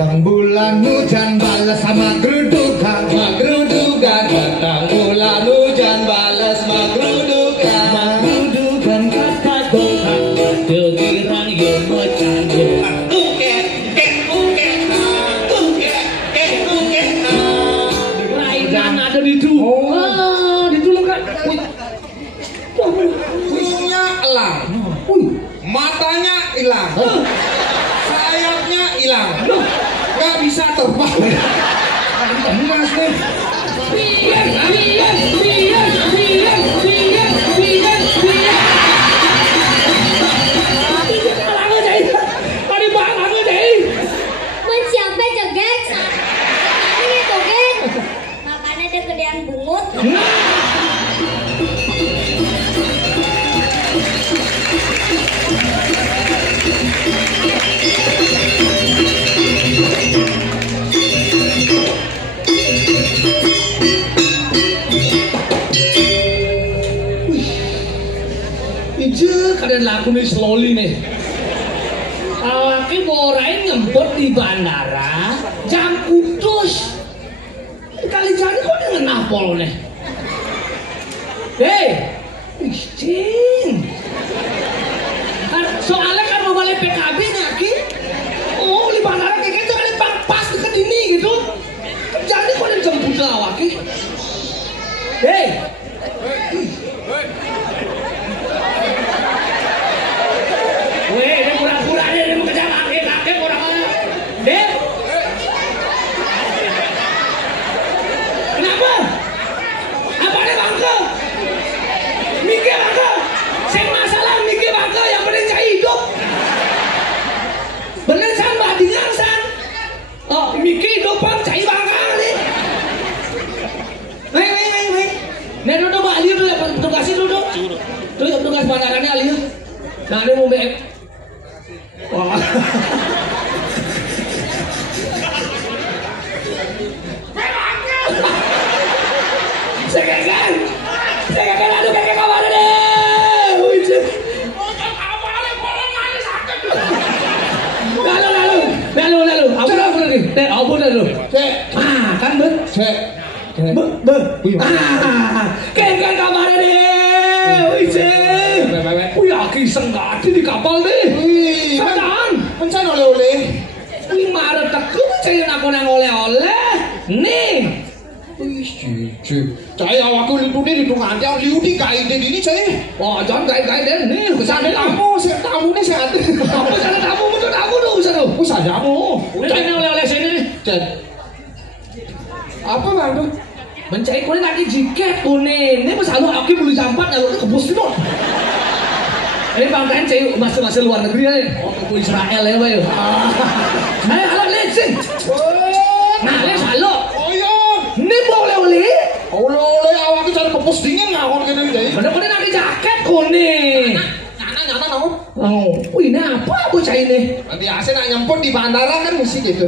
Datang bulan hujan balas sama gerudukan, Datang bulan hujan balas magrudukan kata doang kegiran yang mencandu. Lainan ada di itu. Di itu lo kan. punya elang, matanya hilang, sayapnya hilang, nggak bisa terbang. Mas nih. Siapa joget? Ini joget. Makanya dia gedean bungut. Ije kadang laku nih slowly nih. Awake borain ngempot di bandara jam kudus. Kali jadi kok dia ngenapol nih. Hei, cing. Soalnya kan mau balik PKB nyaki. Oh, di bandara kayak gitu kali pas deket ini gitu. Jadi kok dia jemput awake. Hei. Weh, dia pura-pura dia mau kejar kakek orang mana? Dek. Kenapa? Apa ada bangke? Mikir bangke. Sing masalah mikir bangke yang penting cai hidup. Bener san badingan san. Oh, mikir hidup pang cai bangke nih. Weh. Nih duduk Pak Ali dulu, tugasin duduk. Tugas bandarannya Ali. Nah, dia mau BM. Wah. Sekarang aduh kakek kabar deh. Wujud. Lalu. Apa nih? Apa dulu? Cek, Kan ber. cek. Kakek kabar deh. Wujud. Wih, senggati di kapal deh. Sadaan. Mencari oleh-oleh. Wih, marah teku mencari aku yang oleh-oleh. Nih. Wih, cuy. Cai awakku litu nih litu nganti aku liuti kaide gini cai. Wah, jangan kait-kait deh. Nih, Kesana tamu nih sehat. Apa sana tamu betul tamu dong sana. Oh, sajamu. Ini oleh-oleh sini nih. Cek. Apa bang tuh? Mencari kulit lagi jiket kuning. Ini pas aku beli campat lalu ke bus itu. Ini bangkain cewek masih luar negeri nih. Oh, ke Israel ya, Bay. Ayo, halo Lexin. Nah, Lex halo. Oh iya. Ini boleh-oleh. Oleh awakku cari kepus dingin ngawon kene iki. Bener-bener lagi jaket kuning. Nyana naon? Oh, ini apa bocah ini? Biasa nak nyemput di bandara kan mesti gitu.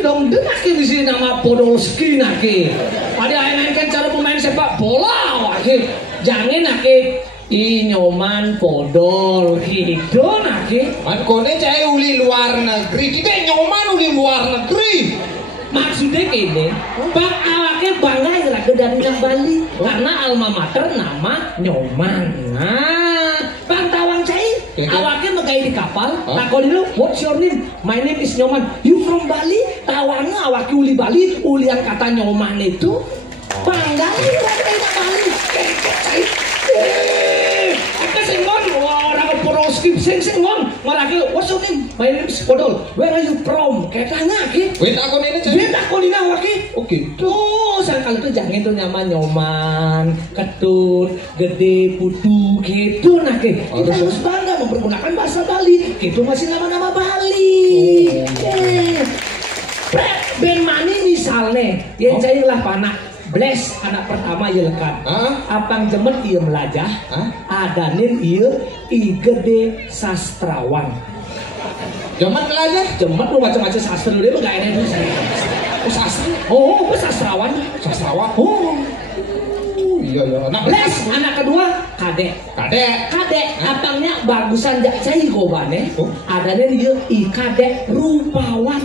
Dong dengar di sini nama Podolski nake. Pada mainkan cara pemain sepak bola wake. Jangan nake Nyoman Podol gitu nake. Kan kone cai uli luar negeri, kita nyoman uli luar negeri. Maksudnya kene, bang awake bangga gerak dari Bali karena alma mater nama Nyoman. Nah, bang tawang cai, awake megai di kapal. Takon dulu, what's your name? My name is Nyoman. You from Bali? Tawangnya awake uli Bali, ulian kata Nyoman itu bangga gerak dari Bali. Cai. Orang Podolski sing ngon marake what's your name? My name is Podol. Where are you from? Katanya ke? Wait aku ini cai. Dia tak kolina wake. Oke. Tuh, sang kalau tuh jangan tuh nyoman, ketut, gede, putu, gitu nake. Kita harus bangga mempergunakan bahasa Bali. Gitu masih nama-nama Bali. Ben mani misalnya, yang cailah panah. Bless anak pertama ieu lekat. Apang jemet ieu melajah. Adanin ieu igede sastrawan. Jemet melajah? Jemet lu macam-macam sastra dia mah gak enak itu. Oh sastra? Oh, sastrawan. Sastrawan? Oh. iya. Anak Les, anak kedua kadek. Kadek, abangnya bagusan jak cai kobane. Adanya dia kadek rupawan.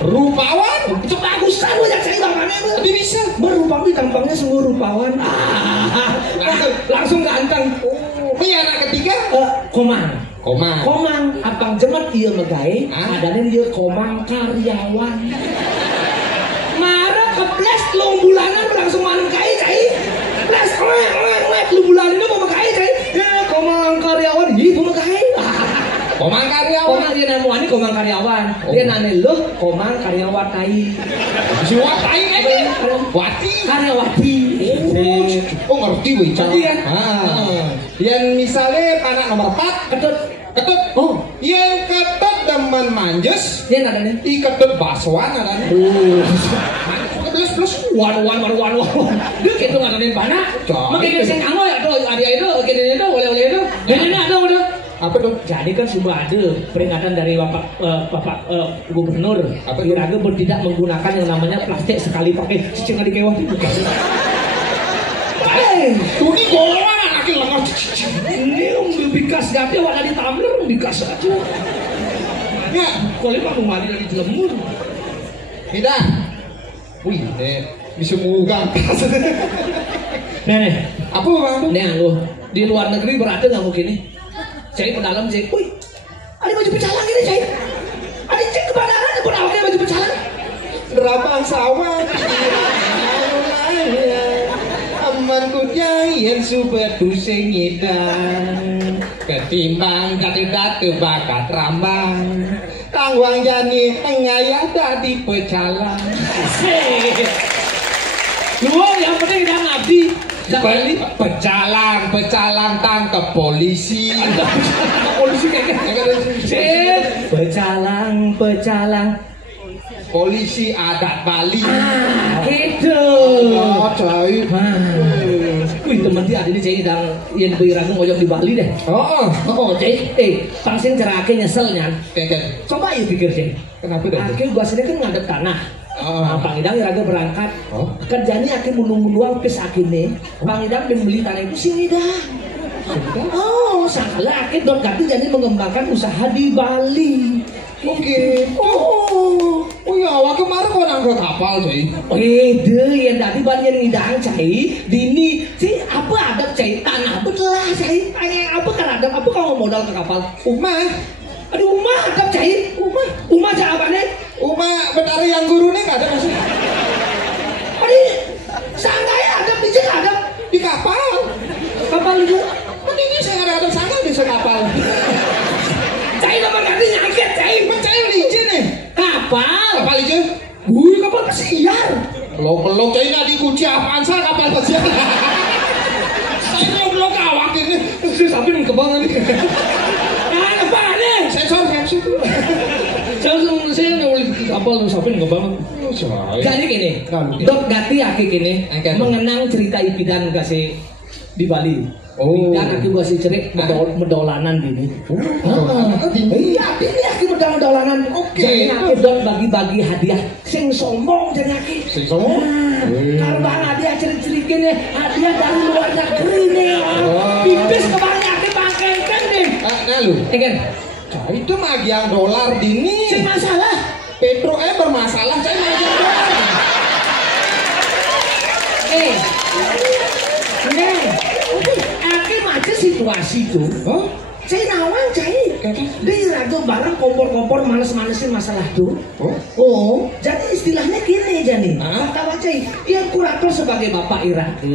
Rupawan? Itu bagusan lu jak cai bapaknya itu. Dia bisa. Berupami tampangnya sungguh rupawan. Langsung ganteng. Ini anak ketiga? Komang, abang jemet dia megai, adanya dia komang karyawan. Marah keples long bulanan langsung malam kai cai. Ples lu bulanan itu mau megai cai. Komang karyawan itu megai. Komang karyawan. Komang dia namuani komang karyawan. Dia nane lu komang karyawan kai. Si Watai Wati. Karyawati. Oh ngerti weh. Ngerti kan? Yang misalnya anak nomor 4 ketut. Oh, yang ketut demen manjes. Dia nadanya. Ketut baswan nadanya. Plus Wan. Dia gitu ngadain banyak. Makanya saya kamu ya tuh ada itu, kini itu oleh itu. Ini ada. Apa tuh? Jadi kan sudah ada peringatan dari Bapak Gubernur. Iraga tidak menggunakan yang namanya plastik sekali pakai cicing di kewah itu. Tuh ini golongan anaknya lengar. Ini bikas gati wadah di tumbler bikas aja. Ya, kalau mau mandi dari jelemur. Tidak. Wih, bisa mugang. Nih. Apa bang tuh? Nih lu di luar negeri berada nggak mungkin nih? Saya ke dalam saya, wih, ada baju pecalang ini saya. Ada cek ke bandaran, pun awalnya baju pecalang. Derabang sawah. Amanku jayan subetu sengidang. Ketimbang katidak kebakat rambang. Tangwang jani ngayah tadi pecalang. Lu yang penting dan abdi. Pecalang tangkap polisi. Polisi kayak pecalang. Polisi adat Bali. Gitu. Cai. Wih teman dia ada ini cai dan yang beriraga ngojok di Bali deh. Cai. Pangsin cerake nyeselnya. Coba ya pikir cai. Kenapa deh? Akhir biasanya kan ngadep tanah. Pangidang iraga berangkat. Kerjanya akhir munung-munung pes akhirnya. Pangidang beli tanah itu singidang. Salah akhir dot ganti jadi mengembangkan usaha di Bali. Oke. Oh ya, awak kemarin kau nangkep kapal cai. Yang tadi banyak ngidang cai. Dini si apa ada cai tanah belah cai. Apa kan ada? Apa kau modal ke kapal? Umah ada cai. Umah cai apa nih? Umah betari yang guru nih nggak ada masih. Sanggaya ada, bijak ada di kapal. Kapal itu. Ini saya ada sanggah di kapal. Cai nomor ganti nyakit cai. Cai licin nih. Kapal licin. Kapal pesiar. Pelok cai di kunci apaan sah kapal pesiar. Saya belum awak ini. Sampai kebangan nih. Apa nih? Sensor. Saya nulis kapal sampai kebangan. Jadi gini, Dok Gati akik ini mengenang cerita Ipidan kasih di Bali. Dan aku kasih cerik medolanan gini. Iya, ini aku medolanan. Jadi aku Dok bagi-bagi hadiah. Sing sombong jadi aku. Sing sombong? Karena hadiah cerik-cerikin ya, hadiah dari luar negeri nih. Pipis kebanyakan aku pakai kan nih. Lu? Itu magiang dolar dini. Sing masalah. Petro bermasalah, saya magiang dolar. Akhir macam situasi itu. Saya nawang cai. Dia ragu barang kompor-kompor males-malesin masalah tuh. Jadi istilahnya gini jadi. Kawan cai, dia kurator sebagai bapak Iraga.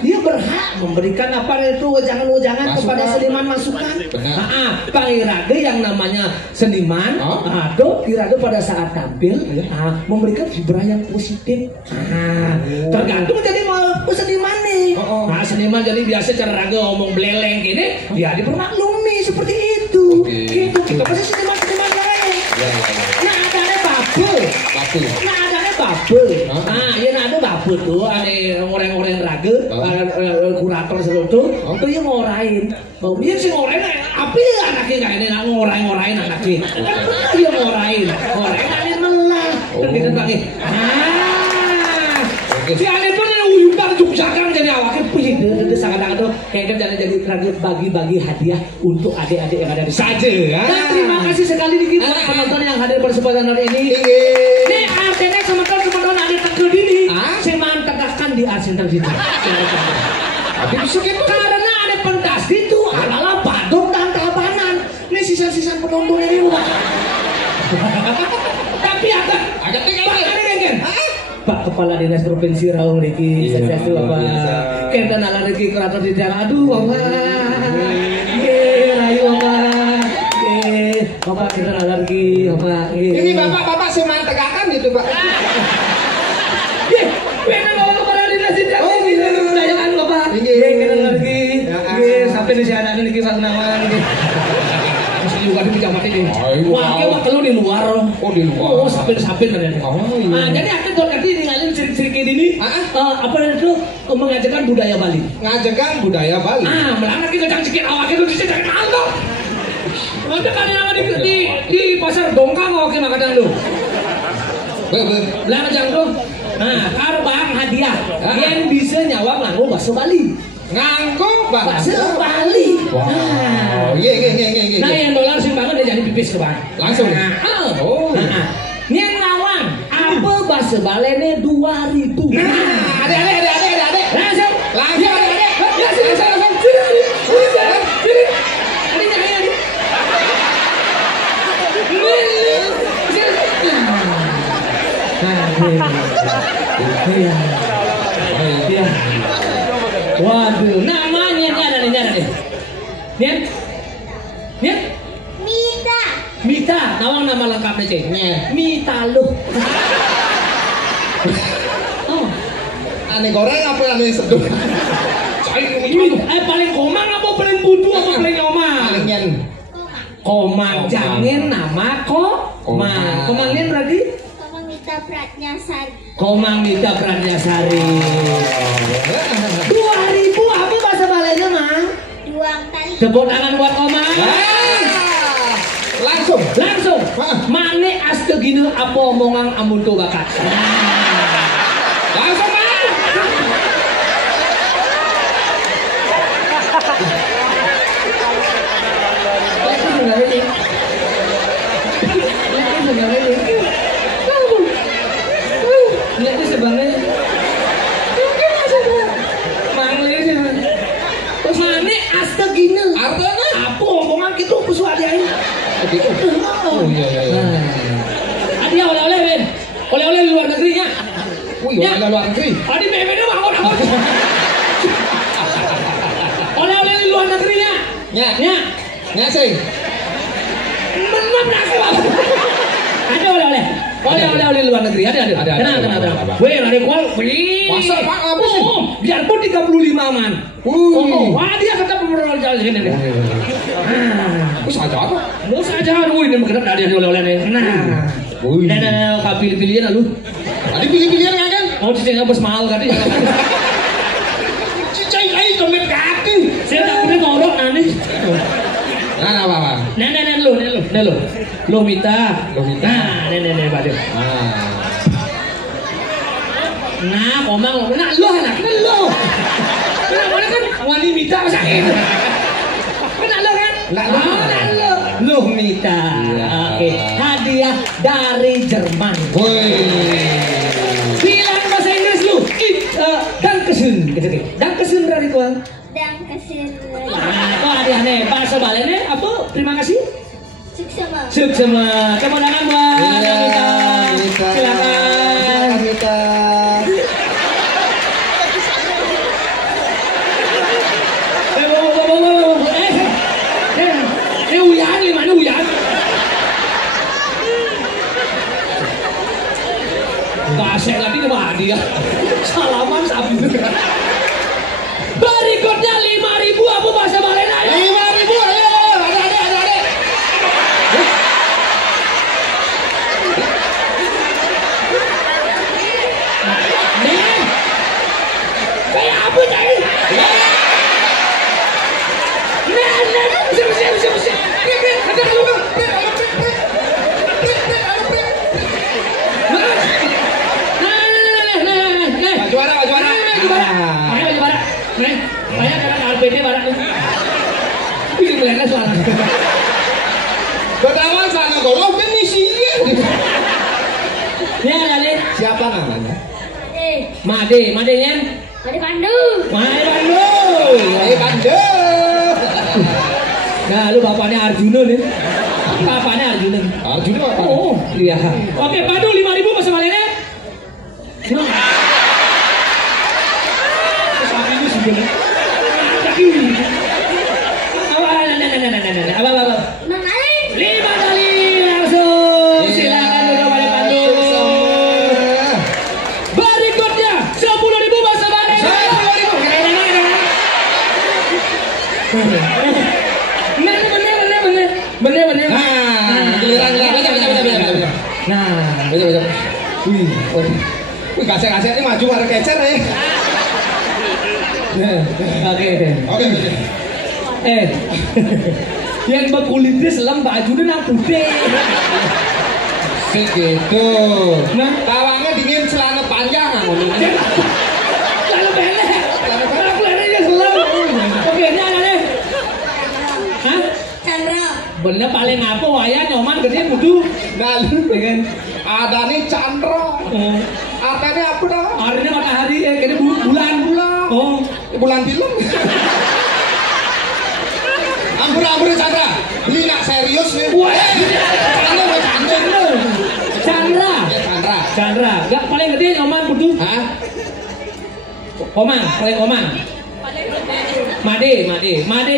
Dia berhak memberikan apa itu wejangan-wejangan kepada seniman masukan. Pak Iraga yang namanya seniman, tuh Iraga pada saat tampil memberikan vibra yang positif. Tergantung jadi mau seniman nih. Seniman jadi biasa cara Raga ngomong beleleng gini, dia dipermaklumi seperti itu. Gitu kita pasti seniman-seniman lain. Nah adanya babel. Yang ada babel tuh, ada orang-orang Raga, kurator seluruh itu yang ngorain. Dia sih ngorain, apa anaknya nggak ini ngorain anaknya. Kan benar dia ngorain anaknya melah. Dan kita pakai. Si aneh pun yang uyukan juksakan jadi awal. Kengken jangan jadi radio bagi-bagi hadiah untuk adik-adik yang ada di sana. Saja ya. Dan terima kasih sekali nih buat penonton yang hadir pada kesempatan hari ini. Nih artinya teman-teman ada tegur ini. Saya mantegakkan di arsitek situ. Tapi bisa gitu. Karena ada pentas itu adalah badung dan tabanan. Ini sisa-sisa penonton ini Pak. Tapi agak tinggal. Pak Kepala Dinas Provinsi Raung Riki, sukses Bapak. Kita nalar Riki keraton di jalan. Aduh Bapak. Rayu Bapak. Bapak kita nalar Riki, Bapak. Ini bapak-bapak sih mantegakan gitu Pak. Benar Bapak Kepala Dinas di jalan. Dayangan Bapak. Kita nalar Riki. Sampai di sana ini Riki Pak Gunawan. Masih juga di jamat ini. Wah kalau di luar. Oh di luar. Oh sapin-sapin ternyata. Nah jadi akan nanti ninggalin cirik-cirik ini. Apa itu mengajarkan budaya Bali. Ngajarkan budaya Bali. Melanggar kita jangan cikir awak itu dicek ngantuk. Nanti kalian di pasar Dongkang oke makadang lu. Belakang jangan tuh. Nah karo bang hadiah yang bisa nyawang nganggo bakso Bali. Nganggo bakso Bali. Wow. Iya. Nah yang dolar simpangan dia jadi pipis ke bang. Langsung. Oh. Yang ngawang apa bakso balene 2000. Nah, ada. Langsung. Ya langsung. Sini. Iya. Waduh, namanya ini ada nih. Nih. Mita, nawang nama lengkapnya cek. Mita lu. Oh. Aneh goreng apa aneh seduk? Paling komang apa paling budu apa paling omang? Paling nyen. Komang, jangan nama Komang. Komangnya berarti? Komang Mita Pratnyasari. 2000 apa bahasa Balenya mah? Tepuk tangan buat Komang. Langsung. Mane astegina apa omongan amun tuh bakat. Langsung Mang. Ini sebenarnya Mane astegina. Artinya apa omongan gitu kusuadiain. Oh iya. Adi oleh-oleh Ben. Oleh-oleh di luar negerinya. Oleh luar negeri. Adi bebeknya bangun. Oleh-oleh di luar negerinya. Nya sing. Benar nasi Bapak. Ada oleh-oleh. Oleh-oleh di luar negeri. Ada. Tenang. Weh, ada kual. Masa Pak apa sih? Biarpun 35 man. Wah, dia tetap beroleh jalan sini deh. Saja. Ini menggenap dari oleh-oleh nih. Nah, pilih-pilihan lalu. Tadi pilih-pilihan kan? Oh, cicingnya bos mahal tadi. Cicing kayak dompet kaki. Saya tak pernah ngorok nanti. Nah, apa? Nih lo Mita. Nah, nih Pak. Nah, Komang, nah lo. Kenapa kan wani Mita sakit? Kenal lo kan? Lo Mita. Oke, hadiah dari Jerman. Bilang bahasa Inggris lu. Dankeschön dari tuan. Nah, hadiah nih bahasa Balenya apa? Terima kasih. Suksema. Tepuk tangan buat Mita. Silakan. Uyan. Kasih lagi ke dia. Salaman sapi. Berikutnya 5.000 apa bahasa Balena? 5.000 ayo. Ada. Nih. Kayak apa tadi? Siap. Ada lu Bang. Juara. Nih, banyak karena RPD Siapa namanya? Made. Made nyen. Made Pandu. Made Pandu. Pandu. Nah, lu bapaknya Arjuna nih. Bapaknya Arjuna. Arjuna apa? Oh, iya. Oke, Pandu 5.000 Mas Balene. Sapi itu sebenarnya. Apa? 5 kali. 5 kali langsung. Silakan duduk pada Pandu. Berikutnya 10.000 Mas Balene. 10.000. Bener. Giliran. Nah, Baca. Wih, kasih ini maju ada kecer ya. oke. Oke. Yang berkulitnya selam bajunya nang putih. Segitu. Nah. Tawangnya dingin celana panjang ngono. Lalu belek. Aku larinya selam. Oke, ini anaknya. Hah? Chandra. Bener paling apa wayah nyoman gede mudu. Nah, Dengan ada nih Chandra. Artinya apa dah? harinya matahari gede bulan. Oh, Bulan film. Ampun Chandra. Ini nggak serius nih. wah. Chandra. Gak paling gede nyoman mudu. Hah? Paling Omang. Made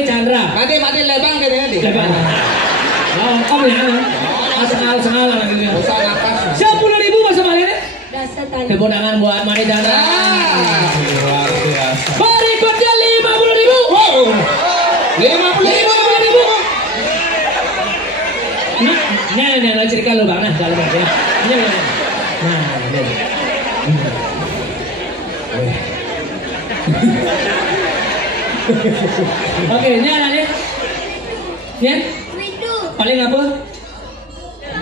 Chandra. Mati lebang kayaknya deh. Lebar. Oh, om ya. Sengal lah gitu. Usah napas. 10.000 Mas Balene. Dasar tali. Tepuk tangan buat Made Chandra. Luar biasa. Berikutnya 50.000. Wow. 50.000. Nah, cerita lu bang, kalau bang ya. Nah, oke, ini anaknya. Ya, Windu. paling apa?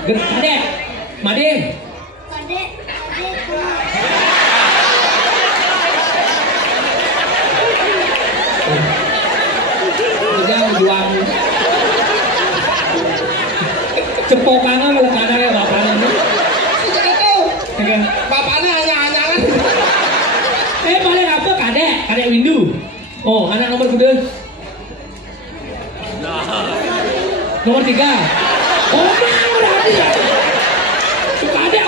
Made. Made. Jangan juang. Cepokannya melekana ya bapaknya. Bapaknya hanya-hanyangan. Paling apa kadek Windu. Oh, anak nomor kedua. Nomor 3. Oh, berarti. Kadek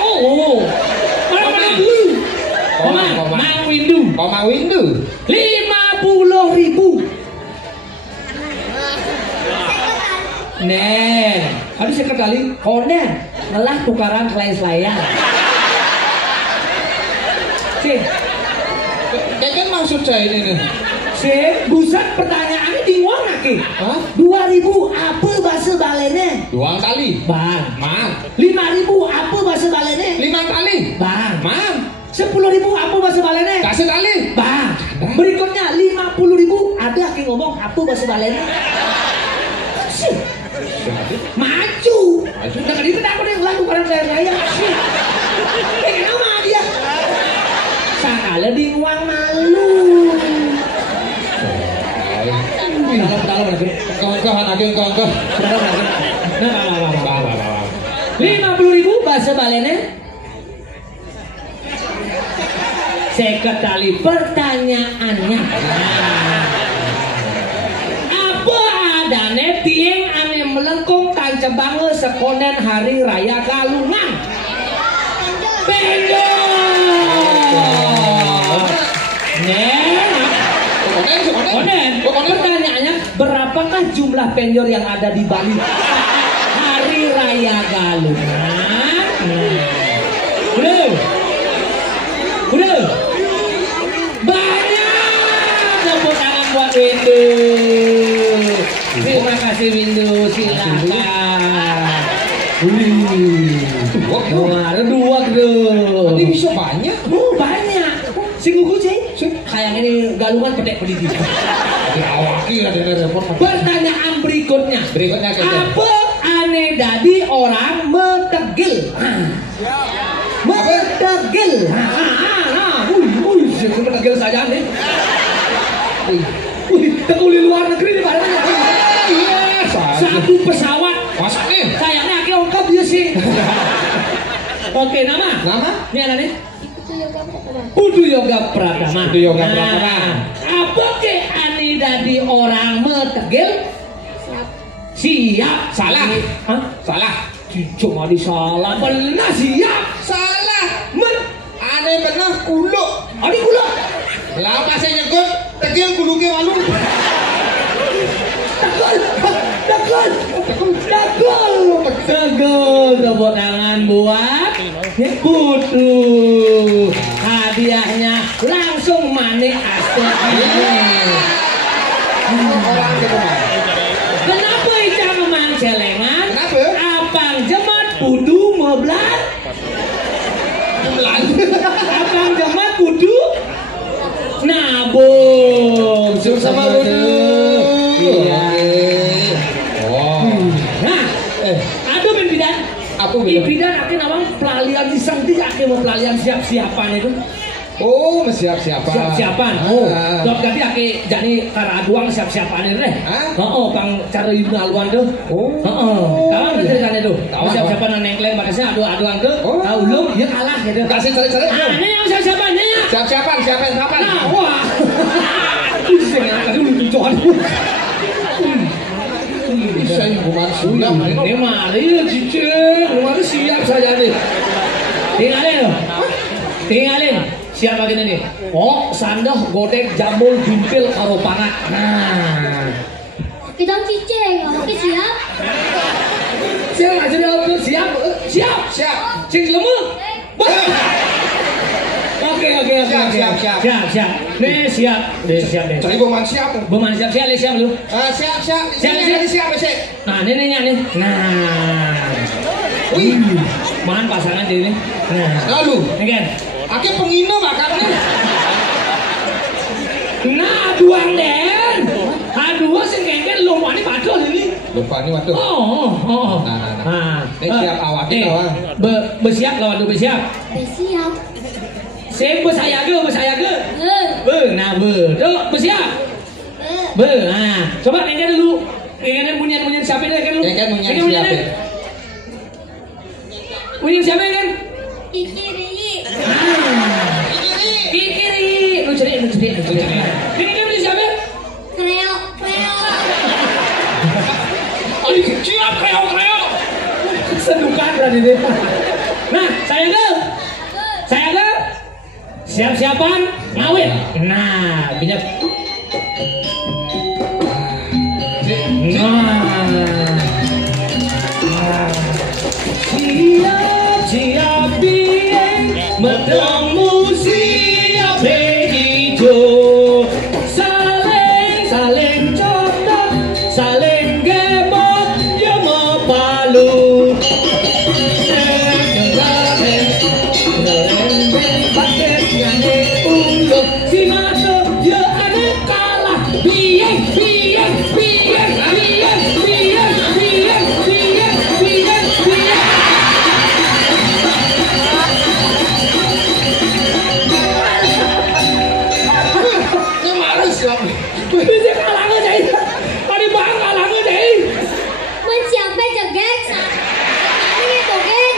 Mana dulu? Mang Windu. Mang Windu. 50.000. Nen, aduh sekali konen malah tukaran selai-selayan. Sih, Kan maksud saya ini nih. buset pertanyaannya bingung lagi. Hah? 2.000 apa bahasa Balene? 2 kali. Bang. Mang. 5.000 apa bahasa Balene? 5 kali. Bang. Mang. 10.000 apa bahasa Balene? Kasih kali. Bang. Berikutnya 50.000 ada yang ngomong apa bahasa Balene? Sih. Maju. Nah, kan itu aku yang laku barang saya sih. Kenapa dia? Sakala di uang malu. Kau. Nah, 50.000 bahasa Balene. Sekali pertanyaannya. Apa adane tieng ane melengkung tancebang sekonen hari raya Galungan? Penjor. Pertanyaannya, berapakah jumlah penjor yang ada di Bali hari raya Galungan? Udah. Banyak. Tepuk tangan buat Windu. Terima kasih Windu, silakan. Ada 2 tuh. Ini bisa banyak. Banyak. Singguku sih. Kayak ini Galungan pedek pendidik. Diawaki lah dengan repot. Pertanyaan berikutnya. Apa aneh dadi orang metegil? Metegil. Metegil saja nih. Tegul di luar negeri nih padahal. Satu pesawat. Masa nih? Sayangnya akhirnya ongkap dia sih. Oke, nama? Nama? Ini ada nih. Itu yoga pertama. Budu Yoga Pratama. Budu Yoga Pratama. Apa ke ani dadi orang metegil? Siap. Siap. Salah. Hah? Salah. Cuma di salah. Benar siap. Salah. Men. Ane bener kuluk. Adi pula. Lah pas nyekut tegil kuluke walu. Takul. Takul. Takul. Takul. Tepuk tangan buat Budu. Hadiahnya langsung manik astek ini. Orang kemana? Kenapa Ica memang celengan? Kenapa? Abang Jemat Budu meblan. Bulan. Abang Jemat Budu nabung. Sama Budu. Iya. Oh. Nah, aduh pimpinan. Apa bilang? Pimpinan akhirnya nawang pelalian iseng dia akhirnya mau pelalian siap-siapan itu. Oh, siap-siapan. Siap-siapan. Oh, tapi akhirnya jadi karaduang siap-siapan itu deh. Hah? Oh, bang cara ibu aluan tuh. Oh. Kawan ceritanya tuh. Tahu, Siap-siapan nengklem makanya adu-aduan tuh. Oh. Tahu lu dia kalah gitu. Kasih cari-cari. Ah, ini yang siap-siapan ya. Siap-siapan, siap-siapan. Nah, wah. Pusing tadi lu tujuan. Bisa hubungan sulam. Ini mari cicing, mari siap saja nih. Tinggalin loh. Tinggalin. Siapa gini nih? Oh, sandah godek jamul bimpil karo pangat. Nah. Kita cicing, oke siap. Siap aja deh, siap. Siap. Siap. Cing lemu. Oke. Siap. Nih siap. Nih. Cari boman siap. Beman siap lu. Siap. Siap. Sih. Nah, ini nih. Nah. Wih. Mahan pasangan di ini. Nah. Lalu. Ini kan. Akhirnya pengino makannya. Nah, duang den. Dua sing kengken lumpani padol ini. Lupa nih waduh. Oh. Nah. Ini siap awaknya awak. Bersiap lawan bersiap. Siap. Saya bersaya ke? Nah, bersiap. Nah, coba kengken dulu. Kengken bunyian siapa deh kan lu? Kengken bunyian siapa? Bunyian siapa kan? Kikiri. Kikiri. Lu ceri. Ini kan bunyian siapa? Kreo. Siap kreo. Sedukan berarti deh. Nah, saya ke. Siap-siapan ngawin. Nah, binyak. Siap bieng medangmu siap hijau. Saling cocok, saling gemot, ya mau palu. Siapa joget? Ini joget.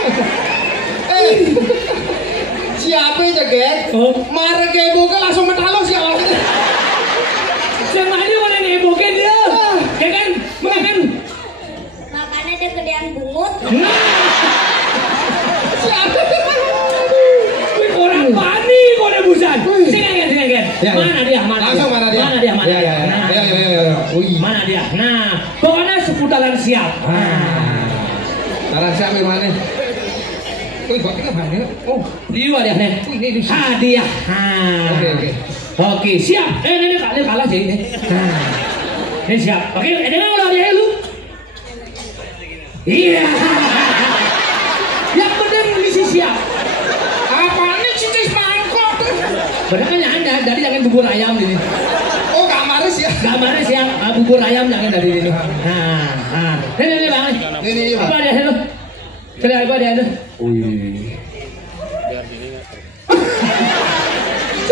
Siapa joget? Mare kayak buka langsung metalo siapa? Sengaja mana nih boke dia? Ya kan? Makanya dia gedean bungut. Siapa? Wih, orang panik kok busan. Sini kan. Mana dia? Langsung mana dia? Ya. Wih. Mana dia? Nah, pokoknya seputaran siap. Taran siapa yang mana? Wih, kok ini mana? Oh, Dia dia nih. ini. Hadiah. Oke, siap. Ini kalah sih ini. Ini siap. Oke, ini kan udah hadiah lu. Iya. Yang penting misi siap. Apaan nih cicis mangkok? Bener kan Anda dari jangan bubur ayam ini. Oh, kamarnya siap. Gambarnya siap, bubur ayam jangan dari ini. Nah. Ini bang. Ini Apa dia itu? Apa dia itu? Wih.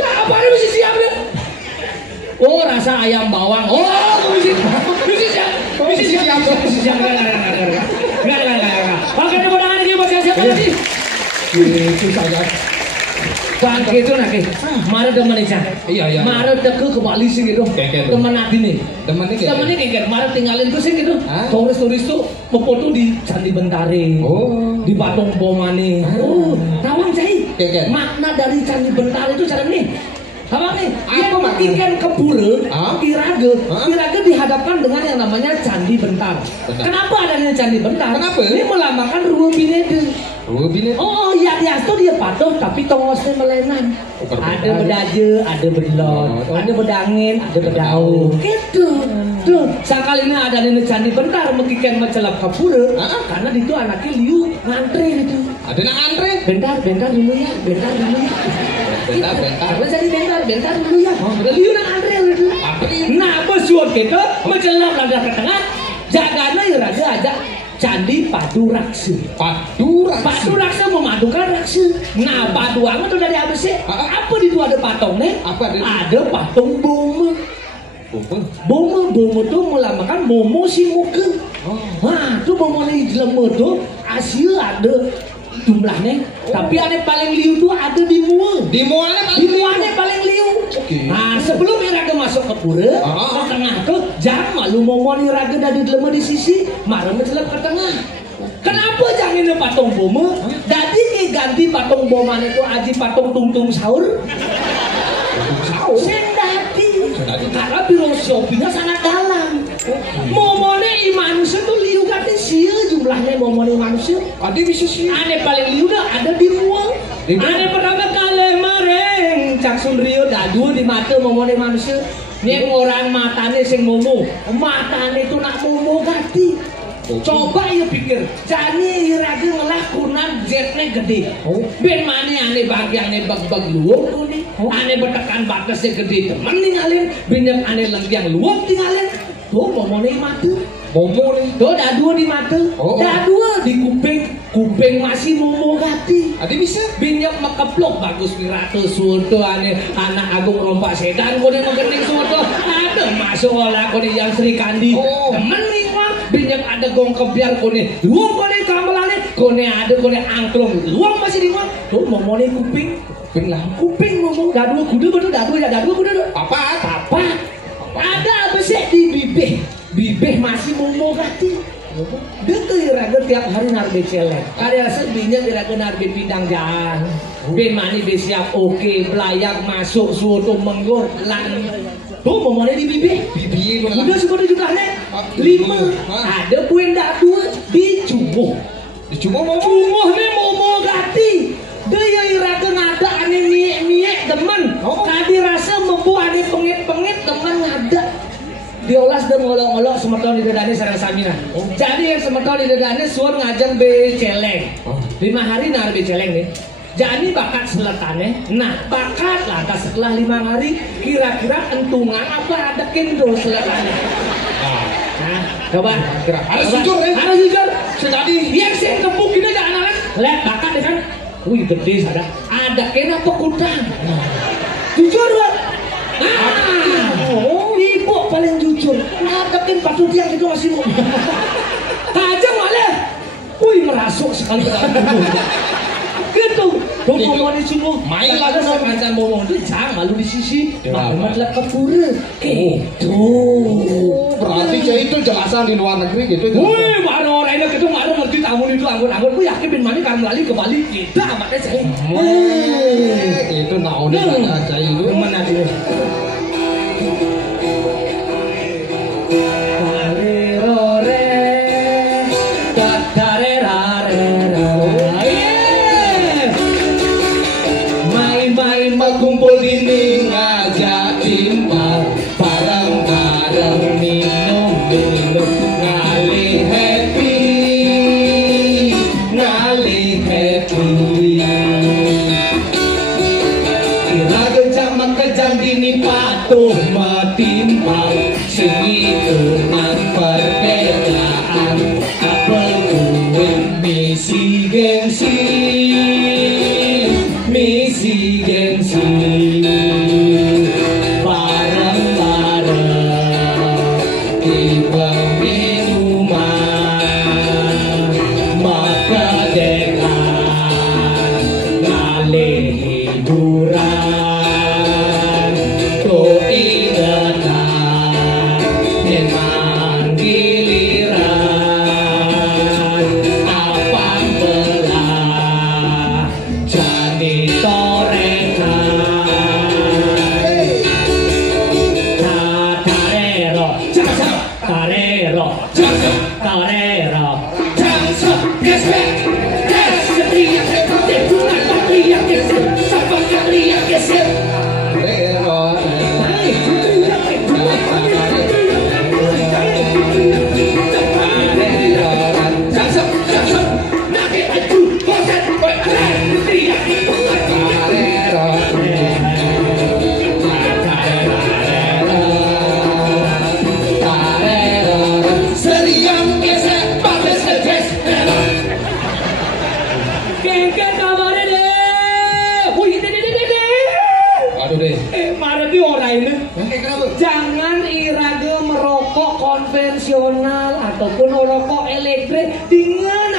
Apa ini mesti siap deh? Oh, rasa ayam bawang. Oh, mesti siap. Mesti siap. Enggak. Oke, ini bodangan ini buat siapa lagi? Gitu saya. Bang gitu nak Mare demen Ica. Iya. Mare deke ke Bali sih gitu. Keket. Temen adine. Temennya kayak. Temennya kayak Mare tinggalin tuh sih gitu. Hah? Turis-turis tuh foto di Candi Bentare. Oh. Di Patung Bomane. Ah. Oh, tawang cai. Keket. Makna dari Candi Bentare itu cara nih. Apa nih? Dia Apa mematikan ke pura, Hah? Iraga. Hah? Iraga dihadapkan dengan yang namanya Candi Bentar. Bentar. Kenapa adanya Candi Bentar? Kenapa? Ini melambangkan Ruwa Binede. Rubin. Oh iya, Diasto dia patuh tapi tongosnya melenan. berbeda. Ada bedaje, ada bedelon, Oh. ada bedangin, ada bedau. Gitu. Tuh, sekali ini ada ini Candi Bentar mekikan mencelap kapura. Ah. Karena itu anaknya liu ngantri gitu. Ada yang antre. Bentar dulu ya, bentar dulu ya. Bentar. Karena jadi bentar dulu ya. Liu nang antri gitu. Antri. Nah, pesuat kita mencelap lada ke tengah. Jagana ya raga aja. Candi Padu Raksa. Padu Padu Raksa memadukan Raksa. Nah, paduan itu dari apa sih? Ah. Apa di itu ada patungnya? Apa ada? Ada patung Boma. Boma itu melambangkan Momo si muka. Oh. Nah, itu Momo di jelema tuh Asia ada jumlahnya. Tapi ada paling liu tuh ada di Mua. Di mualnya Di Muanya paling liu. Oke. Nah, sebelum Iraga masuk ke pura, Ah. ke tengah tuh jangan malu Momo Iraga dari jelema di sisi, marah mencelap ke tengah. Kenapa jangan ini patung Boma? Jadi ganti patung Boma itu aji patung tungtung sahur. Sahur. Sendati. Sendati. Karena filosofinya sangat dalam. Momone manusia tuh liu kati sia jumlahnya momone manusia. Ada bisa sih. Ane paling liu dah ada di Mua. Di Mua. Ane pertama kali mareng Cak Sunrio dadu di mata momone manusia. Nih orang matane sing momo, matane itu nak momo kati. Coba ya pikir, jani Iraga ngelakunan jetnya gede. Ben mani ane bagiannya bag-bag luwuk tuh nih. Ane bertekan batasnya gede temen tinggalin. Binyak ane lengkiang luwuk tinggalin. Tuh momone mata. Momo nih. Tuh dua di mata. Oh. Dua di kuping masih momo gati. Ada bisa. Binyak mekeplok bagus piratus suatu ane anak agung rompak sedan kone mengening suatu. Ada masuk olah kone yang Sri Kandi. Oh. Temen nih binyak ada gong kebiar kone luang kone kamelane kone ada kone angklong luang masih di luang tuh momone kuping ngomong dadu kuda betul dadu kuda tuh Apa? ada apa sih di bibih masih momo gati dia tuh Iraga tiap hari narbe celek karya rasa binyak Iraga narbe pindang jalan ben mani besiap oke belayak masuk suatu menggor lan tuh momone di bibih Bibi udah seperti jumlahnya 5 ada buin dadu di Cumuh Cuma mau. nih momo gati dia Iraga ngada ane niek demen kadi rasa membu ane pengit demen ngada diolas dan ngolok-ngolok semertau di dadane sareng samina jadi yang semertau di dadane suar ngajeng be celeng 5 hari nar be celeng nih jadi bakat seletannya nah bakat lantas setelah 5 hari kira-kira entungan apa ada kendo seletannya nah coba Harus jujur ya. harus jujur Sejadi. yang saya kepuk ini jangan anak lihat bakat ya kan wih gede ada kena pekutang jujur Pak ibu paling jujur ngadepin batu tiang itu masih mau tajam malah wih merasuk sekali ke dalam tubuh gitu tuh ngomong di sini main ada langsung. sekancan ngomong itu jangan malu di sisi Kenapa? malah kepura gitu Berarti cah itu jelasan di luar negeri gitu. wih baru orang ini gitu baru ngerti tamu itu anggun-anggun gue yakin bin mani kan melalui ke Bali kita amatnya saya Itu naonnya ada cah itu. mana dia main-main Kumpul ini ngajak timpal bareng-bareng minum ngalih happy Iraga jaman kejam dini patuh metimpal segitu nang perbedaan apa gue misi gengsi bareng-bareng di minuman maka dekat konvensional ataupun rokok elektrik dengan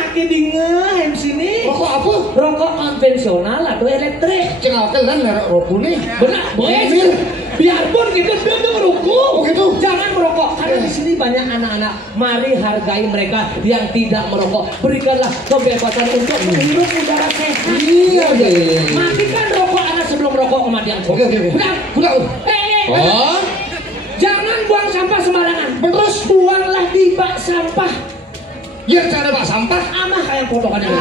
hem sini. Rokok apa? Rokok konvensional atau elektrik. Cengakel kan merek rokok nih. Benar, boleh. Biarpun gitu dia merokok. Oh gitu. Jangan merokok karena di sini banyak anak-anak. Mari hargai mereka yang tidak merokok. Berikanlah kebebasan untuk menghirup udara sehat. Iya. Matikan rokok anak sebelum merokok kematian. Oke. Bukan. Oh. Jangan buang sampah sembarangan. Terus Buanglah di bak sampah. ya cara bak sampah. Amah kayak potongan itu.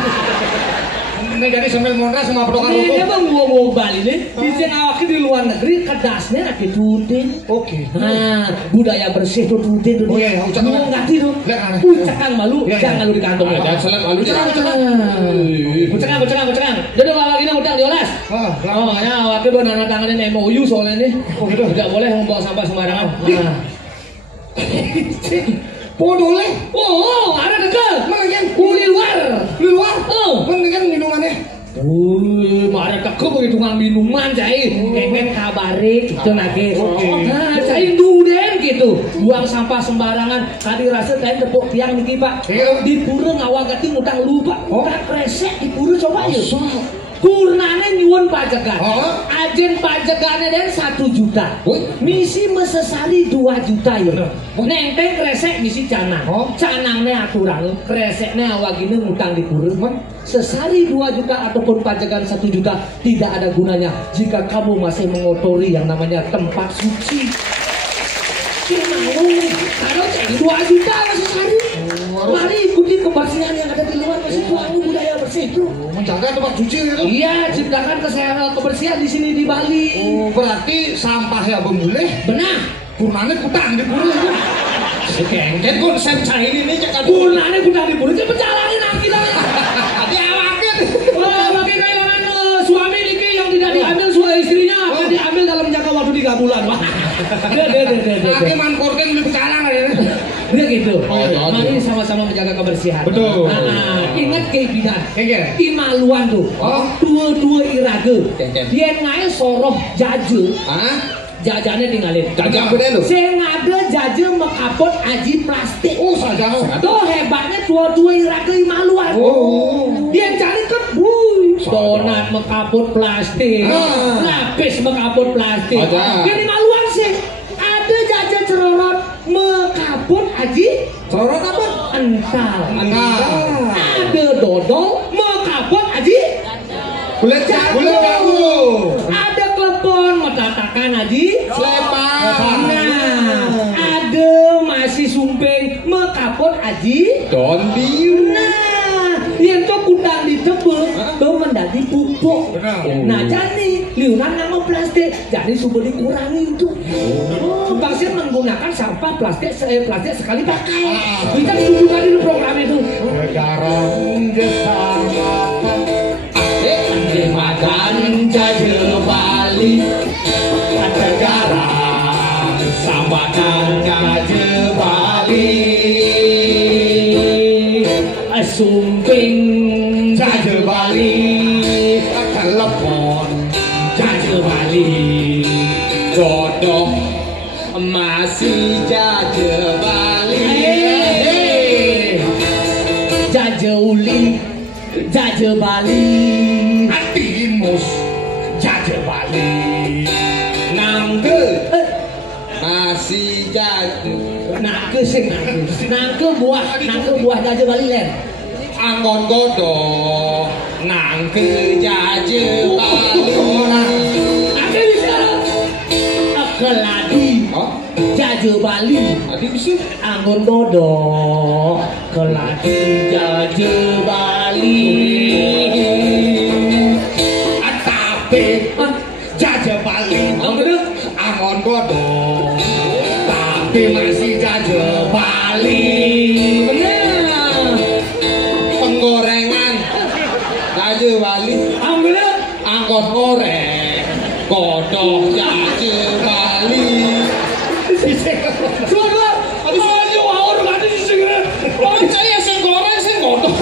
Ini jadi sambil monras sama potongan Ini rokok. bang buang Bali nih. Di awaknya di luar negeri kedasnya lagi tutin. Oke. Nah, budaya bersih tuh tutin tuh. Oh iya, ucap Lu malu. ngerti tuh. Lihat, Ucakang malu, Iya, iya. jangan lu di kantong. Jangan selek malu, jangan. Ucakang. Jadi kalau lagi utang diolas. Ah, Oh, ya, awaknya benar tanganin MOU soalnya nih. Oh, gitu. Tidak boleh membawa sampah sembarangan. Nah. Podole. Oh, ada dekel. Mana kan? Di luar. Di luar. Oh. Mana kan minumannya? Mari teke begitu ngang minuman cai, kemet kabare gitu nage. Nah, cai duden gitu, buang sampah sembarangan. Tadi rasa cai tepuk tiang niki pak, Iya. di pura ngawag gati ngutang lupa, ngutang kresek di pura coba yuk. Kurnane nyuwun pajegan. Ajen pajegane den 1 juta. Misi mesesali 2 juta ya. Nengteng kresek misi canang. Canangne aturan, kresekne awagine ngutang di pura. Sesari 2 juta ataupun pajegan 1 juta tidak ada gunanya jika kamu masih mengotori yang namanya tempat suci. Kalau 2 juta masih sehari. Mari ikuti kebersihan yang ada di luar, masih tuangmu budaya bersih itu. Menjaga tempat suci gitu. Iya, ciptakan kesehatan kebersihan di sini di Bali. Oh, berarti sampah ya boleh. Benar. Kurnane kutang di pura itu. Sekengket konsep saya ini cek Gunanya gudang di pura, perjalanan lagi lah. Di awaknya. Oh, bagi kehilangan suami niki yang tidak diambil istrinya akan diambil dalam jangka waktu 3 bulan. Wah. Dia. Aki mankorken di sekarang aja. Dia gitu. iya. Mari sama-sama menjaga kebersihan. Betul. Ingat keibinan. Iya. Imaluan tuh. Dua-dua irage. Dia ngae soroh jaje. Hah? Jajannya tinggalin. Jajang beda lu. Saya ngada jaje mekapot aji plastik. Oh, saja. Tuh hebatnya dua-dua irage Imaluan. Oh. Dia cari kan, donat mekapot plastik, lapis mekapot plastik. Ada. Yang Imaluan sih ada jajan cerorot mekapot aji. Cerorot apa? Ental. Ental. Ada dodol mekapot aji. Bulat jago. Ada klepon metatakan aji. Slepan. Nah, ada masih sumpeng mekapot aji. Dondiu. Nah, yang tuh kudang ditebel, tuh menjadi pupuk. Benar. Nah, jadi liuran nama plastik, jadi sudah dikurangi itu. Oh, Bangsa menggunakan sampah plastik sekali pakai. Kita setuju tadi di program itu. Negara bersamakan. Makan jaje Bali, negara samakan jaje Bali. Sumping jaje Bali, telepon jaje Bali, godong masih jaje Bali. Jaje ulin, jaje Bali. Timus jaje Bali. Nangge masih jaje. Nangke sing nangke buah jaje Bali len. Anggon godong nangke jaje Bali. Nangke bisa. Keladi jaje Bali. Tadi bisa. Anggon dodok keladi jaje Bali. Tapi jaje Bali. Anggon godong tapi masih jaje Bali. Benar. Penggorengan jaje Bali. Anggon goreng godong jaje Bali. Coba, ayo awor gak di sini. Saya sing goreng sing godong.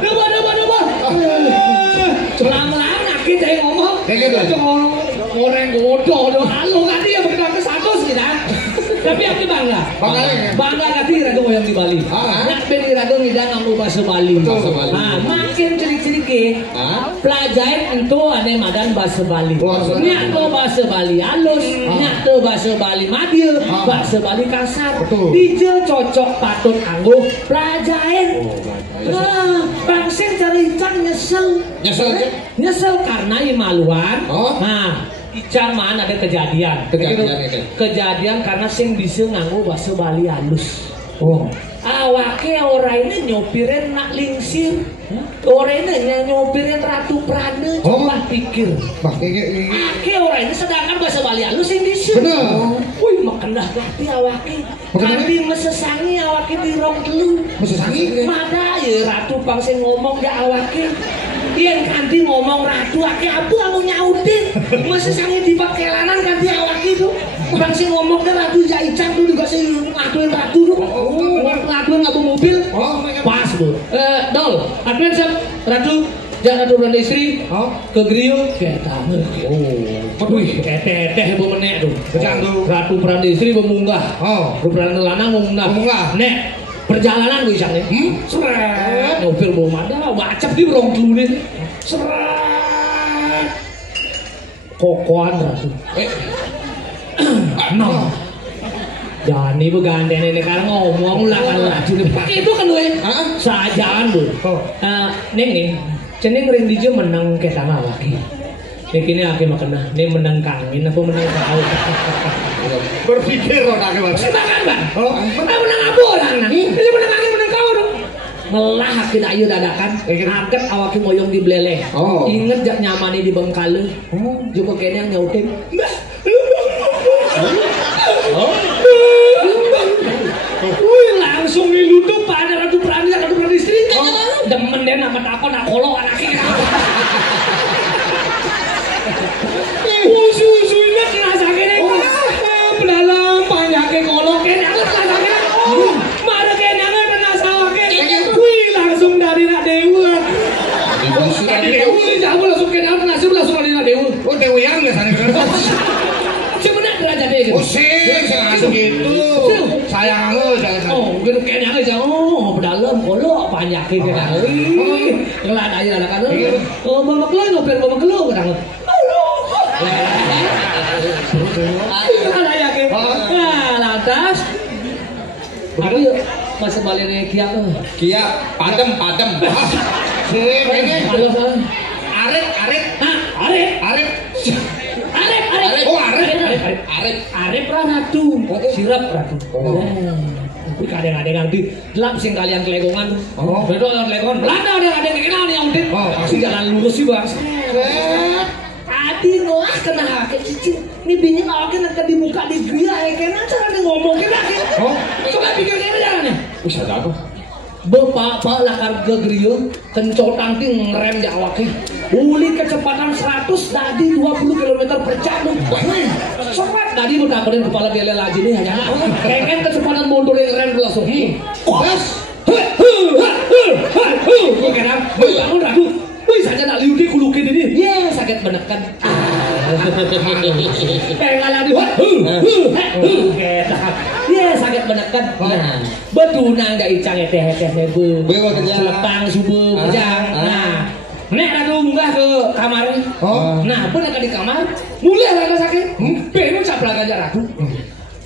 Coba. Celang-celang nakit saya ngomong. Ya gitu. Goreng godo. Halo kan dia berkenaan ke 100 kita. Tapi aku bangga. Bangga kati iraga oyang di Bali. Nak ben iraga ngidang nganggo bahasa Bali. Nah, makin cilik-cilik pelajaran ento ane madan bahasa Bali. Nyak to bahasa Bali halus, nyak to bahasa Bali madya, bahasa Bali kasar. Dije cocok patut anggo pelajaran. Nah, bangsen cari Icang nyesel karena imaluan. Nah, Icang man ada kejadian karena sing bisa nganggo bahasa Bali halus. Awake ora ini nyopirin nak lingsir. Ora ini nyopirin Ratu Prana. Coba pikir. Ake ora ini sedangkan bahasa Bali halus sing bisa. Wih, makendah ngerti awake. Kanthi mesesangi awake di rong telu. Mesesangi? Mada ya Ratu pang sing ngomong ya awake. Yen kanthi ngomong Ratu ake apa anu nyautin. Mesesangi di pakelanan kanthi awake itu. Bang sing ngomong Ratu ya Icang tuh juga sing ngaduin Ratu tuh. Ngaduin ngabu mobil. Pas tuh. Dol, aduin sam Ratu jangan Ratu Prana istri ke Griyo kita. Wih, teh bu menek tuh. Ratu Prana istri memunggah. Ratu Prana lanang memunggah. Nek perjalanan gue Icang nih. Seret, mobil bawa mada, bacap di rong telu nih. Seret, kokoan Ratu. No. Jani begandeng ini karena ngomong lah kan Ratu. Pakai itu kan gue. Sajaan bu. Neng, ceneng ring DJ menang ke sama lagi. Kini aku makan ini menang kangin apa menang kau? Berpikir orang bang. Sebakan bang. Menang apa orang nang? Ini menang kangin menang kau dong. Melah kita ayo dadakan. Angkat awaki moyong di beleleh. Ingat jak nyamani di Bengkale. Juga kene yang nyautin. Wih, langsung diluduk pada Ratu Prana istri. Demen deh nama takon nak kolok anaknya. Usu-usunya ngerasakin pedalam banyak kolok kene mana kene kena sawake. Wih, langsung dari nak dewa. Dari dewa jago langsung kene nasib langsung dari nak dewa. Oh dewa yang nggak sana. Sebenarnya derajat dia. Oh langsung gitu. Sayang jangan. Gitu kene aja. Pedalam kolok banyak kene. Ngelat aja anak-anak. Bapak keluar ngobrol bapak keluar kadang. Lantas aku yuk masih baliknya Kia padem arep Ratu sirap Ratu kadang-kadang nanti gelap sing kalian kelegongan betul kelegongan Belanda ada kenal nih yang pasti jalan lurus sih bang. Tadi ngolah kena kayak cicing. Ini bini awaknya nanti dibuka di gria kena cara dia ngomong kena. Coba pikir kena jalannya. Bisa apa? Bapak lakar ke gria kencotang ting ngerem di awaknya. Uli kecepatan 100 tadi 20 km per jam. Sobat tadi berkabarin kepala dia lagi nih hanya. Kayaknya kecepatan mundurin rem langsung. Bas. Gue kena bangun Ratu. Wih, saja nak liudi kulukin ini. Ya, sakit menekan. Pengalah di. Ya, sakit menekan. Nah, betunang dak Icang teh bu. Lepang subuh bejang. Nah, nek anu munggah ke kamar. Nah, pun di kamar, mulai lah sakit. Pengen saplaga Ratu.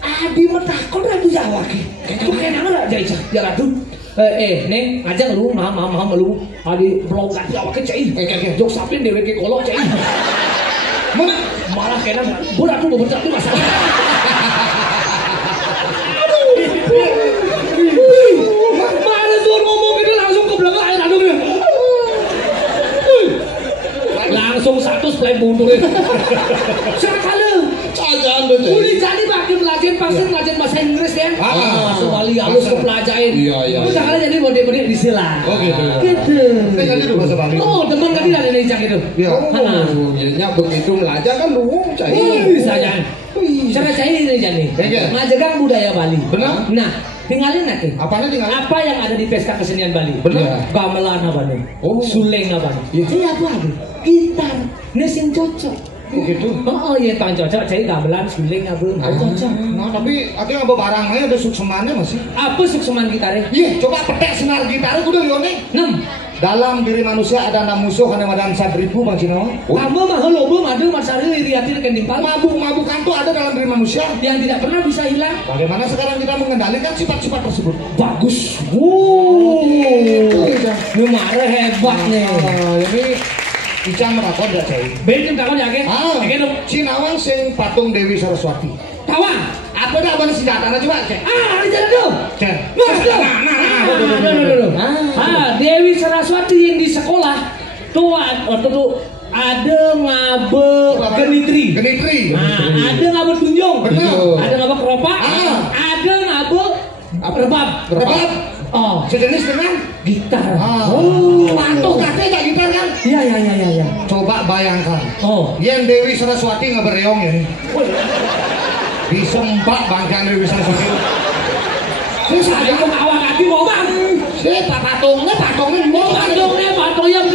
Adi metakon Ratu Jawa ki. Ku kenang ora Icang ya Ratu. Neng ngajak lu mama lu adi blog kaki awake cai jok sapin dewe ke kolok cai malah kena berat tuh beberapa tuh masalah mana tuh ngomong gitu langsung ke belakang air aduk langsung satu play mundurin sekali jangan betul udah jadi pakai pelajaran bahasa Inggris ya Bali halus ke pelajaran jangan jadi mode-mode di sila gitu jadi bahasa Bali teman kan tidak ada Icang gitu ya begitu belajar kan lu bisa jangan cara saya ini jadi ngajagang budaya Bali benar nah tinggalin nanti apa yang ada di pesta kesenian Bali gamelan apa nih suleng apa nih apa gitar nesing cocok Oh gitu. Oh iya Bang cocok cai gamelan suling apa cocok. Nah, tapi artinya apa barangnya ada suksemannya masih. Apa sukseman gitarnya? Iya, coba petek senar gitar kudu lione. 6. Dalam diri manusia ada 6 musuh kana madan 1.000 Bang Cinawa. Kamu mah lobo madu masari iriati kending pal. Mabuk-mabukan tuh ada dalam diri manusia Yang tidak pernah bisa hilang. bagaimana sekarang kita mengendalikan sifat-sifat tersebut. Bagus. Lu marah hebat nih. Jadi Icang merakon gak cai? Betul takon ya ke? Oke dong. Cinawang sing patung Dewi Saraswati. Kawan. Apa dah abang senjata coba cek? Di jalan dong. Cek. Dewi Saraswati yang di sekolah tuh waktu itu ada ngabe genitri. Ada ngabe tunjung. Betul. Ada ngabe keropak. Ada ngabe rebab. Oh, Sejenis dengan gitar. patung kakek tak gitar kan? Iya. Coba bayangkan. Oh, Yang Dewi Saraswati ngebereong ya nih. Disempak bangkang Dewi Saraswati. Susah saya ya. mau awak hati mau bang. Patungnya Oh, patungnya yang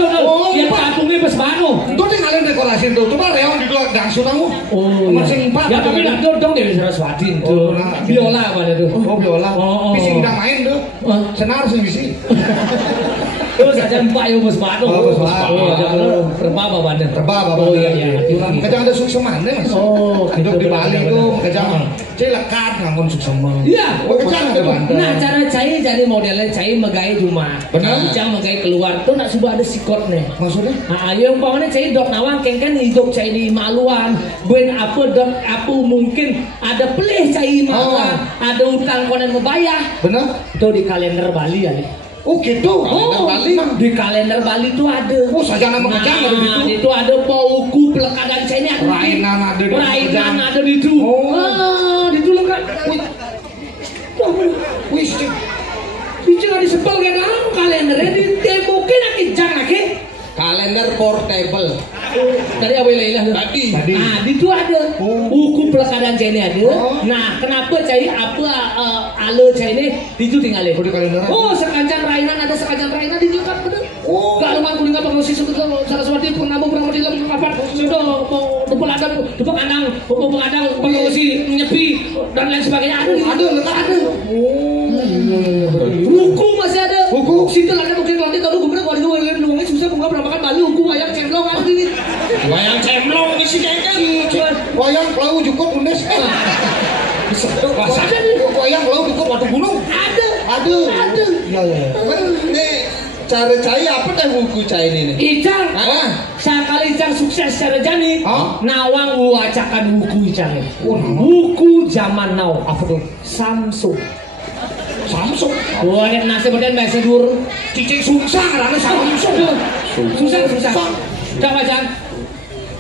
yang patungnya bes bano. itu tinggalin dekorasi tuh. Coba reong di luar dangsu kamu. Oh, Masih empat. Ya tapi nak dong Dewi Saraswati itu. Oh, nah. Biola apa itu? Oh biola. Oh. Bising udah main tuh. Senar sih bisi. Terus aja empat yang bes bano. Oh, bes bano. Oh, ada rebab apa ada? Rebab apa? Oh iya. Kadang ada sukseman deh mas. Oh, Hidup di Bali benar. tuh kadang cai lekat nganggon sukseman. Iya. Oh kadang ada banten. Nah cara cai jadi modelnya cai megai cuma. Benar. Cai megai keluar tuh nak sudah ada sikot nih. Maksudnya? Nah, yang umpamanya cai dok nawang kan hidup cai di maluan. Ben apa dok apa mungkin ada pelih cai maluan. Ada utang konen membayar. Benar? Itu di kalender Bali ya. Oh gitu. Bali. Di kalender Bali itu ada. Oh saja nama kejang ada di situ. Itu ada pauku pelekadan cai ini ada. Rainan ada di Rainan ada di itu. Oh. Di itu lekat. Wih, Itu nggak disebel kan kalendernya ditemukin kejang lagi. kalender portable. Tadi apa ilah Tadi. Nah, di itu ada buku pelekadaan cai ini ada. Nah, kenapa cai apa ale cai ini di itu tinggal Oh, di kalender. Oh, sekancang rainan ada sekancang rainan di itu kan bener. Oh. Gak lumayan kuningan pengusi sebetulnya Saraswati Purnama berapa di dalam kapan sudah dupel ada dupel kandang pengusi nyepi dan lain sebagainya ada. Buku masih ada. Buku? Situ ada mungkin kalau tahu gue kalau itu luangnya susah buka berapa kan Bali buku wayang cemplong ada di. Wayang cemplong di sini kan. Wayang pelau cukup undes. Wayang pelau cukup waktu gunung. Ada. Iya. Nih cara cai apa teh buku cai ini nih? Icang, sekali Icang sukses secara jani, Nawang wacakan buku Icang. Buku zaman now, apa tuh? Samsung. Wah, ini nasi berden bahasa dur. Cicing sungsang karena Samsung. Susah. Coba Cang.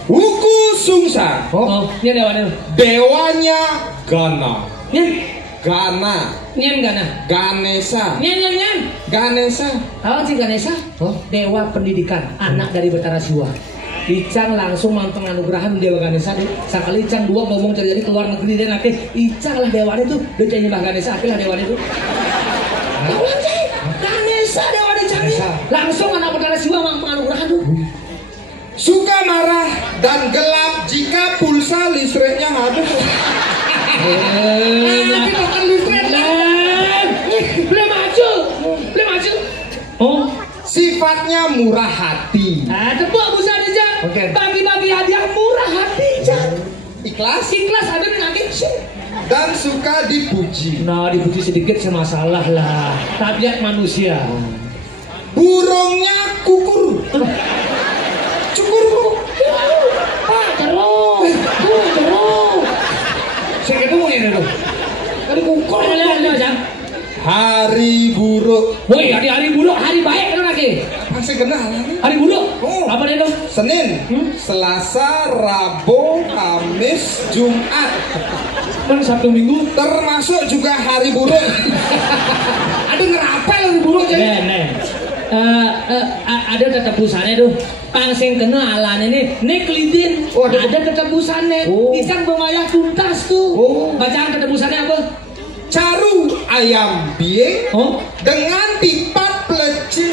Buku Sungsang. Oh, ini dewan. Dewanya Gana. Gana. Ganesha. Apa sih Ganesha? Dewa pendidikan, anak dari Betara Siwa. Icang langsung menganugerahkan Dewa Ganesha. Sekali Icang dua ngomong jadi keluar negeri dan akhirnya Icang lah dewa itu. Dia jadi Mbah Ganesha, akhirnya dewa itu. Ganesha dewa Icang. Langsung anak Betara Siwa menganugerahkan tuh. Suka marah dan gelap jika pulsa listriknya habis. Belum maju. Oh, Sifatnya murah hati. tepuk busa aja. Bagi-bagi hadiah murah hati, Cang. Ikhlas Ada nih nanti. dan suka dipuji. Nah, dipuji sedikit semasalah lah. Tabiat manusia. Burungnya kukur. Cukur. Terus. Saya ketemu ini tuh. Tadi kukur. Lihat, Cang. Hari buruk. Woi, hari buruk, hari baik kan lagi. Masih kenal. Hari buruk. Oh. Apa dia tuh? Senin, Selasa, Rabu, Kamis, Jumat. Kan Sabtu Minggu. Termasuk juga hari buruk. Ada ngerapel hari buruk jadi. Ada tetap busanya tuh. Pangsing kenalan ini kelidin. Ada tetap busanya. Pisang bemayah tuntas tuh. Bacaan tetap busanya apa? Caru ayam bieng dengan tipat peleci.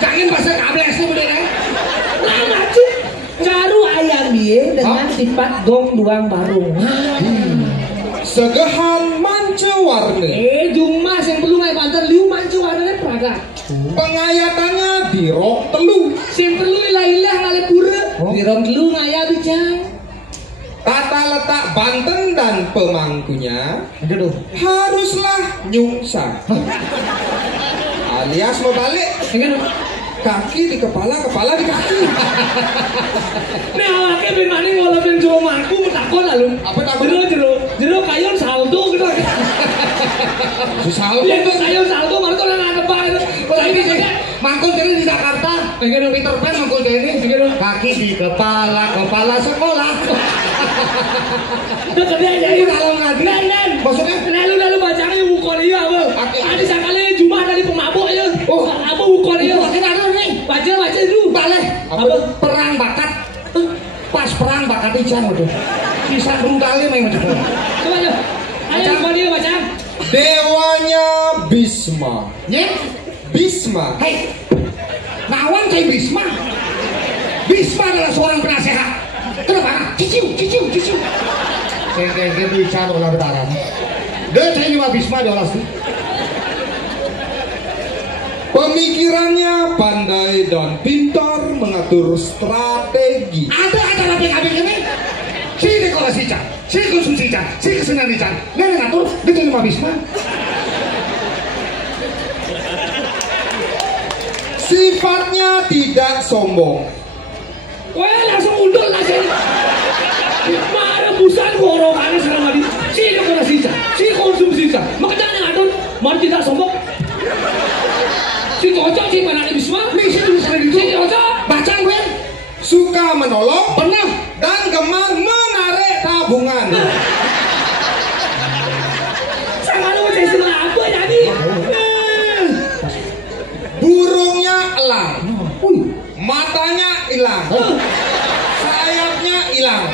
Jangan bahasa kables tuh bener. Caru ayam dia dengan sifat gong duang barung. Segehan mancewarne. Jumah yang perlu ngai banter liu mancewarne peragat. Pengayatannya di rok telu. Yang perlu ilah-ilah ngale pura. Di rong telu ngaya bicang. Tata letak Banten dan pemangkunya haruslah nyungsa. Alias mau balik. Kaki di kepala, kepala di kaki. Nih awake ben mani ngolah ben jero mangku takon lalu. Apa takon? Jero kayon saldo gitu. Saldo. Ya kok kayon saldo baru tuh nang apa itu. Kalau ini saya mangkul dari di Jakarta. Pengen Peter Pan mangkul dari ini. Kaki di kepala, kepala sekolah. Itu kerja jadi kalau ngaden. Maksudnya lalu bacanya bukan iya apa? Ada sekali Jumat dari pemabuk ya. Oh, apa bukan iya? Baca dulu balik apa perang bakat pas perang bakat ijan udah sisa brutali main macam coba ayo baca Dewanya Bisma. Bisma. Hei nawan kayak Bisma adalah seorang penasehat kenapa ciciu kayak bicara olah betaran dia saya cuma Bisma diolah sih. Pemikirannya pandai dan pintar mengatur strategi. Ada acara PKB ini, si dekorasi can, si konsumsi can, si kesenian can, nenek ngatur, dia cuma Bisma. Sifatnya tidak sombong. Wah langsung undul lah sih. Mana busan gorokannya sekarang tadi, si dekorasi can, si konsumsi can, makanya nenek ngatur, mau tidak sombong. Si cocok sih mana Bisma, si cocok baca gue Suka menolong, pernah dan gemar menarik tabungan. sama lu saya setelah apa jadi Burungnya elang, matanya hilang, sayapnya hilang,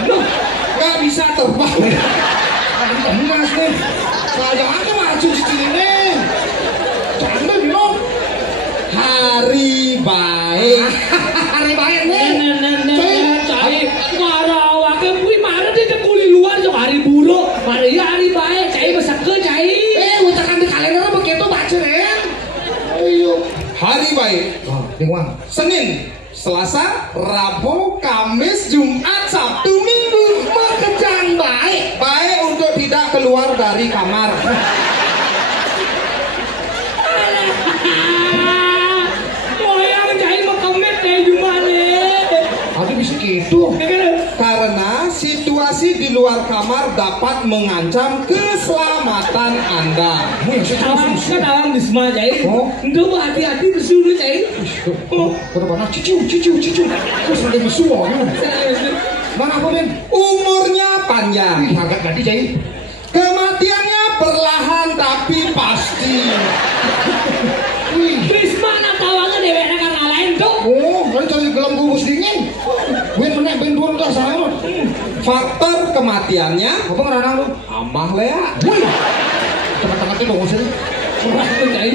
nggak bisa terbang. mas nih saya aja maju di sini canda bilang Hari baik. hari baik nih cai marah wakil kui marah dia kuli luar so hari buruk hari baik cai besar ke cai ucapan di kalender begitu baca ren ayo Hari baik. dengar Senin, Selasa, Rabu, Kamis, Jumat, Sabtu, Minggu. makejang baik Baik untuk tidak keluar dari kamar. moyang cai mekemet kayak gimana ada bisa gitu Karena situasi di luar kamar dapat mengancam keselamatan Anda. Alam kan alam Bisma cai itu hati-hati bersuruh cai Mana cicu. Terus ada semua. mana apa men Umurnya panjang. agak ganti cai Kematiannya perlahan tapi pasti. Bisma nak tawangan deweknya karena lain tuh Kan cari gelam kubus dingin. gue menek ben turun dah sama Faktor kematiannya apa ngeranang lu amah lea teman-teman tuh dong sih murah tuh cai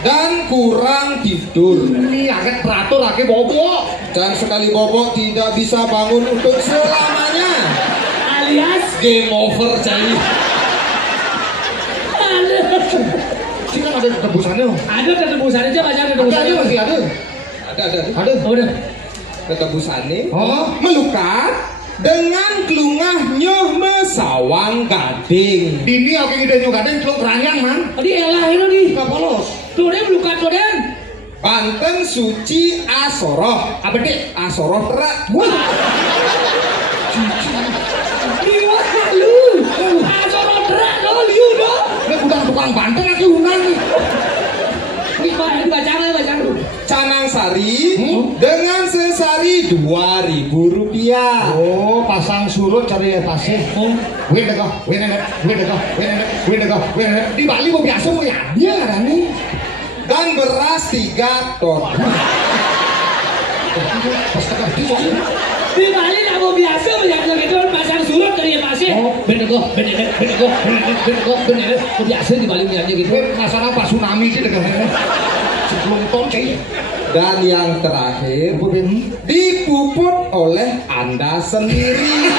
dan kurang tidur. ini agak teratur lagi bobo Dan sekali bobok tidak bisa bangun untuk selamanya. alias Game over cai. sih kan ada tebusannya ada tebusannya aja baca ada tebusannya masih ada Ada. udah Ketebusannya melukat dengan kelungah nyoh mesawang gading. dini oke ide juga ada celok ranyang man tadi elah itu nih nggak polos tuh dia melukat tuh dia Banten suci asoroh. apa deh Asoroh terak. wah liwat lu asoro terak lo liu lo ini bukan tukang Banten lagi undang nih ini baca lu Canang sari dengan sesari Rp2.000. oh pasang surut cari tasnya win deko di Bali mau biasa mau ya dia kan nih Dan beras 3 ton. di Bali nggak mau biasa mau ya gitu pasang surut cari tasnya benego biasa di Bali punya gitu masalah pas tsunami sih dekat sebelum ton cai Dan yang terakhir, dipuput oleh Anda sendiri.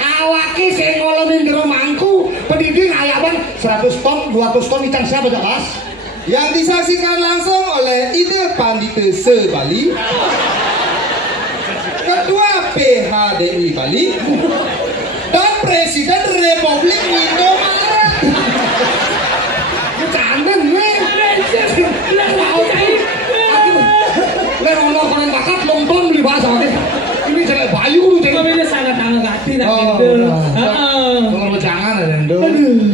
Awake sing ngolonin jero mangku, pendiding ayaban 100 ton, 200 ton ikan siapa jelas? Yang disaksikan langsung oleh Ide Pandite Se-Bali, Ketua PHDI Bali, dan Presiden Republik Indomaret. Jangan nih. Lero konen bakat lontong beli bahasa ini jelek bayu lu jelek. Ini sangat hati nak Oh, gitu. kalau jangan ada Ndo.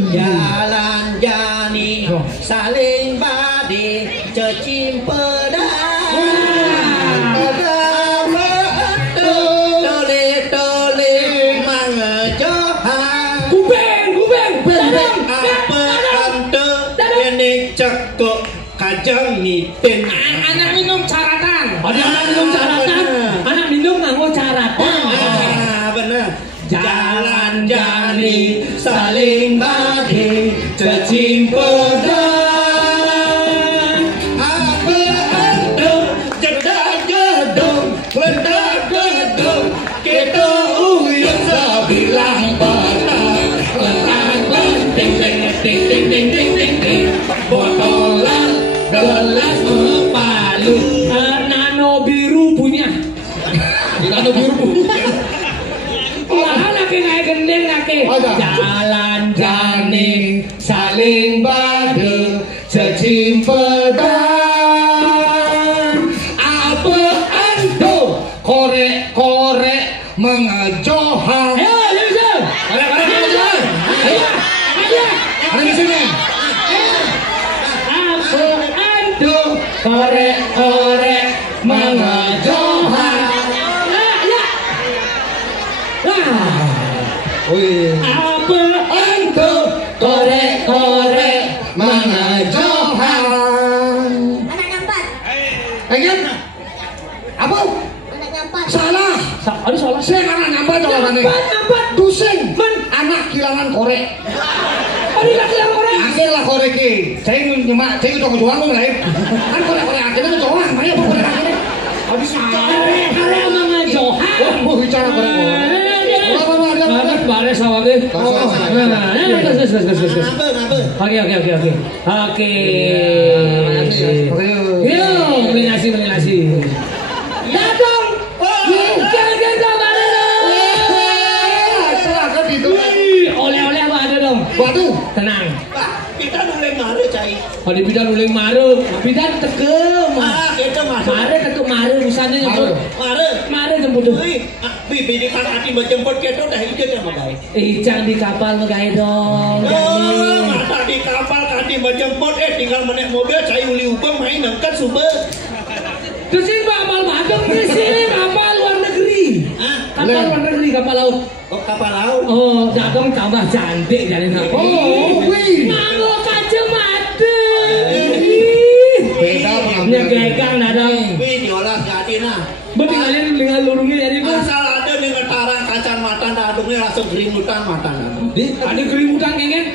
Jalan jani saling badi cecimpedan. Tole mangejohan. Kubeng. Apa ante ini cekok kajang nitin. Anak minum caratan. Ada anak minum caratan. Anak minum nganggo caratan. Bener. Jalan jani saling bagi cecimpedan. Apa ante jedang-jedong gedang-gedong kita uyun sabilang patah. Ting ting ting ting ting ting ting ting botolan gelas palu. Nano biru punya. Nano biru. Wah, laki naik gendeng laki. Jalan jani saling bagi cecimpedan. Apa ando korek-korek mengejohan. Ayo, Yusuf. Ayo. Ada di sini. Apa ando korek-korek mengejohan. Wih. Apa Ando korek-korek mengejohan. Anak nyampat. Ingat? Apa? Anak nyampat. Salah. Ada salah. Saya anak nyampat jawabannya. Nyampat. Tusing. Anak kilangan korek. Ada laki yang korek. Akhir lah korek ki. Saya nyemak, saya udah kejuang mau lain. Kan korek-korek akhirnya kejuang. Maya apa korek akhirnya? Habis Korek mengejohan. mau bicara korek-korek. Bares awake. Oke. Yuk, beli nasi. Datang. Jangan sabar dong. Oleh-oleh apa ada dong? Waduh. Tenang. Kita boleh mare cai. Kalau bidan uling maru, bidan tegem. Kita masuk. Mare ketuk maru, misalnya jemput. Mare jemput tuh. Bibi di hati menjemput kita dah ide sama baik. Ijang di kapal megai dong. Mata di kapal kadi menjemput tinggal menaik mobil cai uli ubang main ngangkat sumber. Terus ini kapal badung di sini kapal luar negeri. Kapal luar negeri kapal laut. Oh kapal laut. Oh, dagang tambah cantik jadi nak. Oh, wih. Nganggo kacamata. Beda pengambilan. Nyegegang dadang. Wih diolah jadi nah. Betinggalin dengan lurungnya jadi mas. Asal ada nih ngetarang kacan matan dadungnya langsung gerimutan matan. Ada keributan kengen.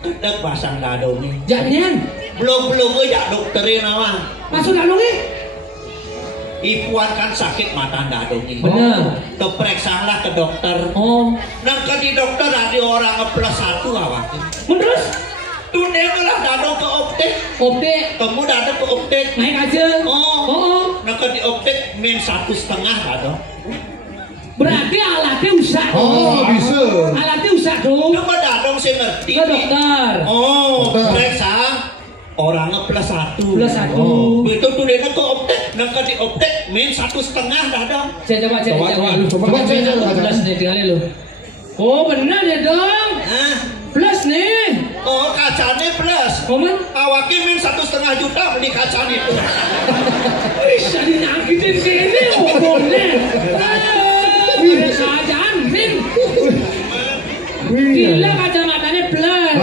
Dek pasang dadungnya. Jangan. Belum aja dokterin awang. Masuk dadungnya. Ipuan kan sakit mata dadungnya. Bener. Keperiksaanlah ke dokter. Oh. Nang ke di dokter ada orang +1 awak. Terus? Tuh dia lah dadung ke optik. Optik. Kamu datang ke optik. Naik aja. Oh. Nang ke di optik min 1,5 dadung. Berarti alatnya usah. Oh, bisa. Alatnya usah dong. Coba dadung sih ngerti. Ke dokter. Oh, Dokter. periksa orangnya +1. +1. Oh. Itu tuh dia ke optik. Nang ke di optik min 1,5 dadung. Saya coba cek. Coba cek. Plus nih tinggalin lu. Oh benar ya dong. Hah? Plus nih. Oh kacanya plus. Komen. Awaknya min 1,5 juta beli kacanya itu. Bisa dinyakitin gini omonnya. Ada sajaan min. Gila kacamatanya plus.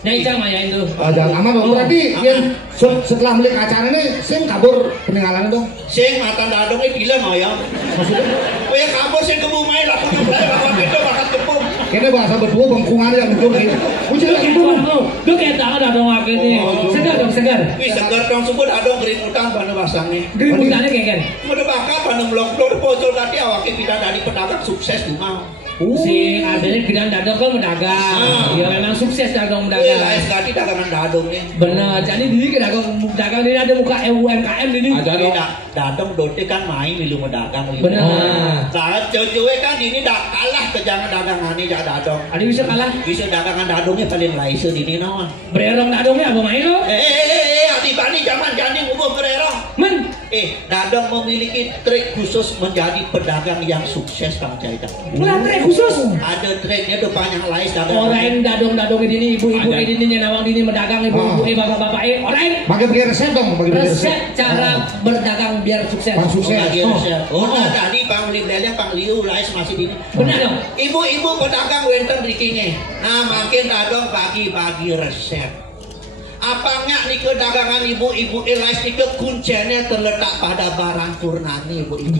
Nyai Icang mayain tuh. Jangan aman dong. Berarti yang setelah melihat acara ini, sing kabur peninggalan dong. Sing mata dadong bilang ya. Maksudnya? Oh ya kabur sing kebumai lah punya belai bakat itu bakat tepung. Kayaknya bahasa berdua bengkungan yang betul nih. Ucap yang betul. Lu kayak tangan dadong wakil nih. Segar dong, segar. Wih segar dong sebut dadong gering utang pada basangnya. Gering utangnya kayak kan. Udah bakat pada melok-melok pocol tadi awaknya pindah dari pedagang sukses di mau. Si adanya bidang dadong kan mendagang. Ya memang sukses dadong mendagang. Lah sekali dagangan dadong nih. Bener, jadi di dagang ini ada muka UMKM ini. Ada dong. Dadong dote kan main milu mendagang. Bener. Saat cewek kan ini dah kalah ke jangan dagangan ini dah dadong. Ada bisa kalah? Bisa dagangan dadongnya paling laisa di ini nawan. Bererong dadongnya apa main lo? Adi bani zaman jani umum bererong. Men. Dadong memiliki trik khusus menjadi pedagang yang sukses Kang Caita. Trik khusus? Ada triknya depannya lais dagang. Orang dadong-dadong ini, ibu-ibu ini nawang ini mendagang, ibu-ibu bapak-bapak orang. Bagi resep dong, resep cara berdagang biar sukses. Sukses. Tadi Pang Liblenya Pang Liu lais masih di ini. Benar dong. Ibu-ibu pedagang wenten rikinya. Nah, makin dadong bagi-bagi resep. Apanya nih ke dagangan ibu-ibu Elais nih ke kuncinya terletak pada barang Purnani ibu-ibu.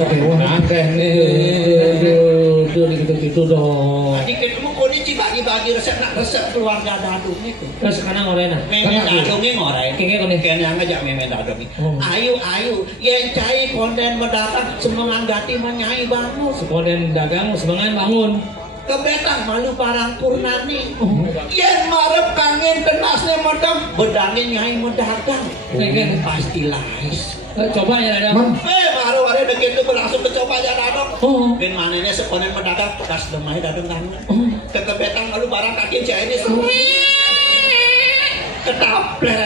Oke, gitu dong. Tadi ketemu kondisi bagi-bagi resep nak resep keluarga dadung itu. Terus sekarang orangnya. Memen dadungnya ngoreng. Kayaknya konek. Kayaknya ngajak memen dadung. Ayo, yang cai konten mendadak semangat gati menyai bangun. Sekonden dagang semangat bangun. Kebetang malu parang Purnani. Yang marep kangen tenasnya medam bedangin nyai mendagang. Pasti lais. Coba ya dadang. Baru ada begitu berlangsung kecoba ya dadang. Ben manene sekonen mendagang bekas lemah dadang kangen. Kebetang malu barang kaki Chinese. Ketapler.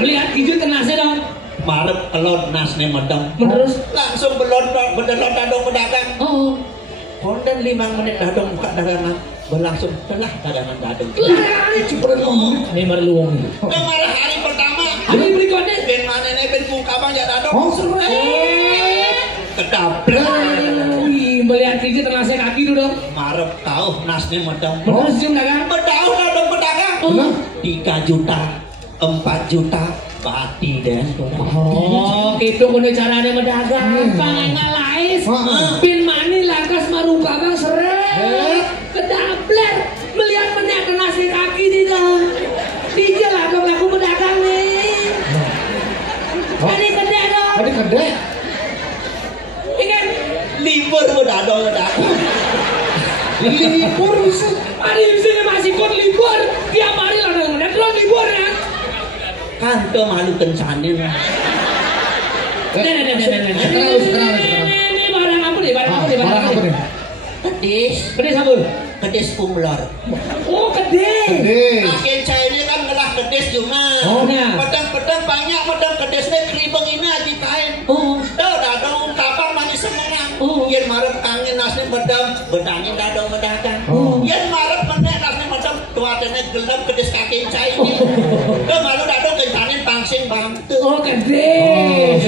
Melihat hijau tenasnya dong. Marep kelon nasnya medam. Terus langsung belon dadang pedagang. Konten 5 menit dadong buka dagangan berlangsung telah dagangan dadong. Ini merluang. Kemarin hari pertama. Hari berikutnya. Ben mana nih ben buka bang ya dadong. Kedapler. Melihat hijau tenasnya kaki dulu dong. Marep tahu nasnya medam. Terus cium dagang. Bedau dadong pedagang. 3 juta, 4 juta. Pati deh. Itu kudu caranya mendagang. Pangan lais. Pin mani langkas maruka bang seret. Kedapler. Melihat menek nasi kaki tidak. Dijel lah dong aku mendagang nih. Tadi kedek dong. Tadi kedek. Ingat. Libur mendagang. Libur bisa. Hari ini masih kot libur. Tiap hari lah dong. Terus libur ya. Kan tuh malu kencanin. Ini barang apa nih? Barang apa nih? Kedis apa? Kedis umlor. Oh kedis. Makin China kan ngelah kedis cuma. Pedang-pedang banyak pedang kedisnya keribeng ini aja kain. Dadong kapal manis semangat. Yang marep kangen nasnya bedangin dadong bedagang. Yang marep menek nasnya medam tuatnya gelap kedis kaki China. Malu dadong kencanin pangsing bantu. Oh kedis.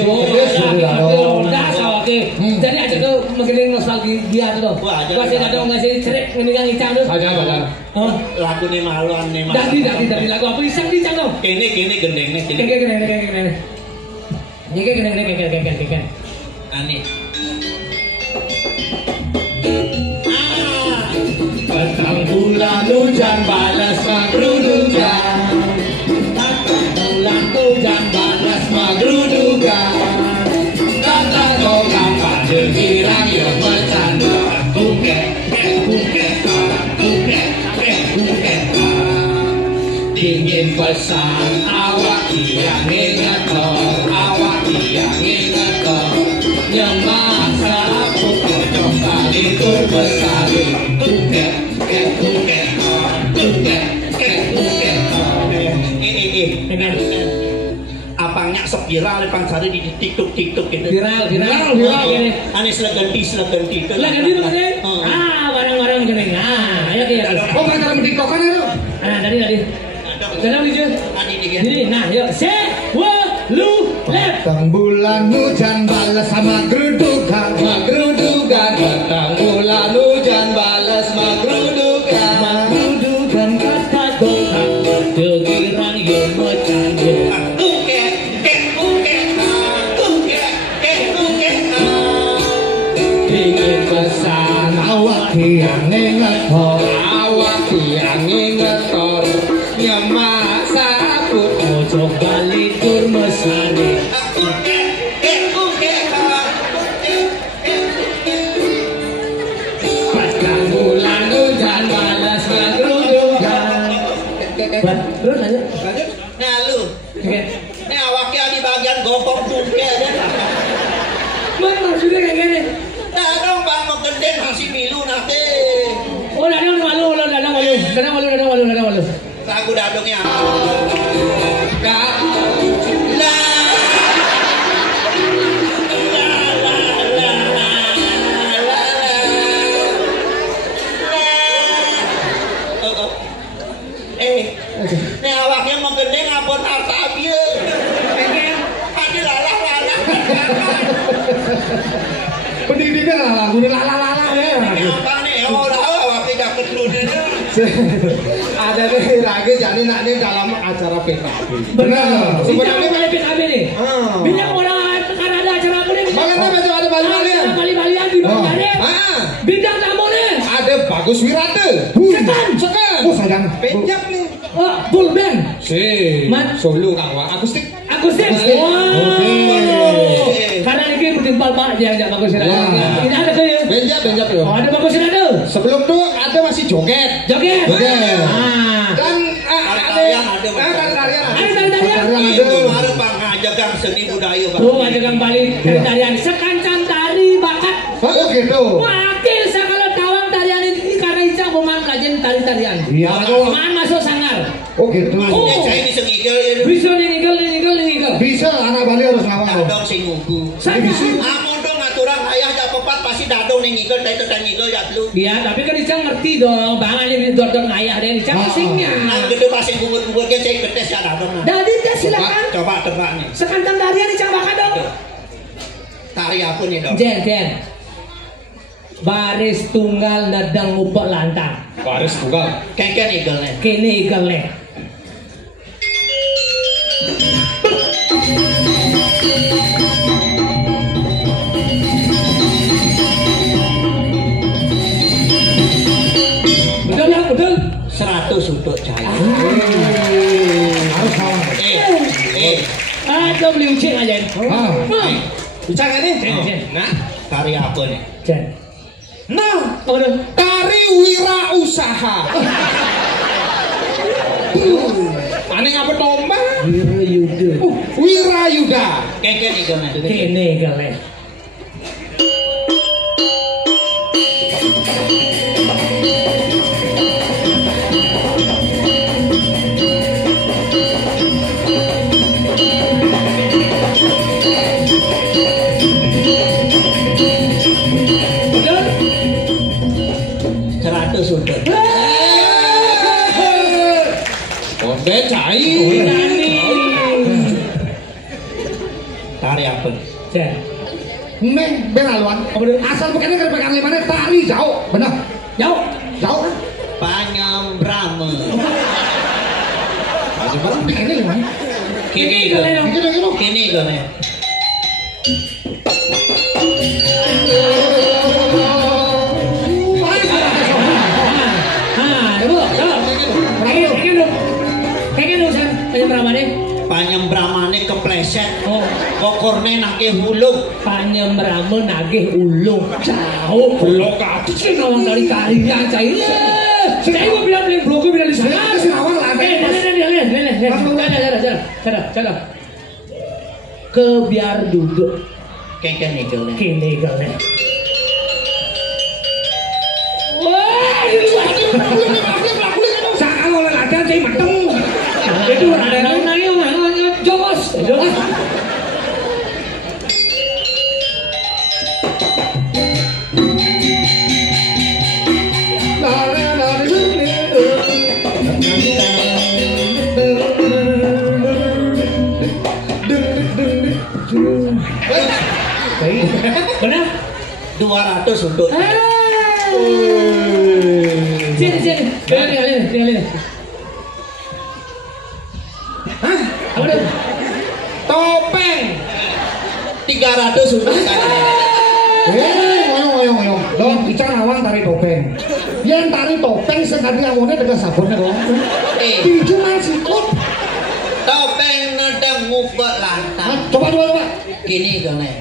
Das oke. Jadi aja tuh mungkin nostalgia tuh. Masih dadong masih cerik ngeningan icang tuh. Aja. Lagu nih maluan nih mas. Dari lagu apa iseng dicang tuh? Kini gendengnya kini. Gini. Aneh. Petang bulan hujan balas magruduga. Petang bulan hujan balas magruduga. Kata kokang pada girang yang bercanda. Kuket. Dingin pesan awak yang ingat Nyemak seraput kocok kali tur besari. Kuket. Apanya viral pangsari di TikTok gitu. Viral gini. Ane selaganti. Selaganti tuh kan? Barang-barang gini. Ayo kita. Oh, mereka dalam TikTokan itu. Tadi. Dalam hijau. Ini, nah yuk. Petang bulan hujan balas sama magrudugan. Petang bulan hujan balas magrudugan. biange ngetor awak biange ngetor nyemak sabut ojo balik tur mesane padang bulan hujan balas ngerudungan. terus lanjut Nah lu, ini awaknya di bagian gopong bungke aja. maksudnya kayak gini Nah dong bang mau gede masih milu nanti. oh dadang malu Lagu dadongnya. Ini awaknya mau gede ngapun harta abia. Ada lalah. pendidikan lah lagu ini lala ya Ini apa nih? Oh udah awaknya dapet dulunya. Ada nih lagi jadi nak nih dalam acara PKB. benar sebenarnya mana PKB nih bila orang kan ada acara apa nih Makanya macam ada balik-balian. balik-balian di Bangkare bintang tamu nih Ada Bagus Wirate. Sekan. oh sayang Penjap nih. oh full band Solo kawa akustik. akustik karena ini bertimpal pak dia nggak bagus ini ada tuh ya Benjap yo. oh ada bagus ada Sebelum tuh ada masih joget. joget Dan Tarian ada. tarian Itu harus bang ngajak yang seni budaya bang. oh ada kang balik tarian sekancan tari bakat oh gitu wakil sakala tawang tarian ini karena Ica mau pelajaran tari-tarian iya man masuk sangar oh gitu Maksudnya saya bisa ngigel ya. bisa ngigel bisa anak Bali harus ngawang Dadong sing ngugu. saya Amun dong ngaturan ayah jak pepat pasti dadong ning ngigel teh teh ngigel ya lu. iya tapi kan Ica ngerti dong bangannya di dor ayah deh Ica asingnya Nang gede pasti bungut-bungutnya saya getes ya dadong. jadi dia silakan Coba tebak nih. sekancan tarian Ica bakat dong Tari apa nih dong? Jen baris tunggal nadang ngubek lantang Baris tunggal. Kengken igelnya. kene igelnya betul ya betul 100 untuk cahaya. harus ngawang ada beli ucing aja Bisa kan nih? Jen Nah, Tari apa nih? Jen nah, apa tuh tari wirausaha. Aneh ngapa domba? Wirayuda. Kengken igelnya. kene igelnya betul 100 untuk. Onde cai. Nani Tari apa nih? Jen neng benaluan asal bukannya kerpekan limanya tari jauh benar jauh jauh Panyambrama. Masih barang. ini limanya Kini igelnya. gitu Kini igelnya. Panyembramane kepleset. Kokorne nake hulung. Panyembrama nagih ulung jauh blok kabeh sing nawang dari karian cai. Cai mau bilang beli blok bilang di sana. Sinawang lah Cara. Ke biar duduk Kengken igelnya. kene igelnya. Wah, ini sakal oleh latihan cai mateng. Itu ada nanya jogos. Benar? 200 untuk. Sini. Tinggalin. Hah? Apa tuh? Topeng. 300 untuk saya. ngoyong Dong, bicara awang tari topeng. Yang tari topeng sekali amune dengan sabunnya dong. Cuma sikut. Topeng nedang ngubek lantai. Coba. Gini dong nih.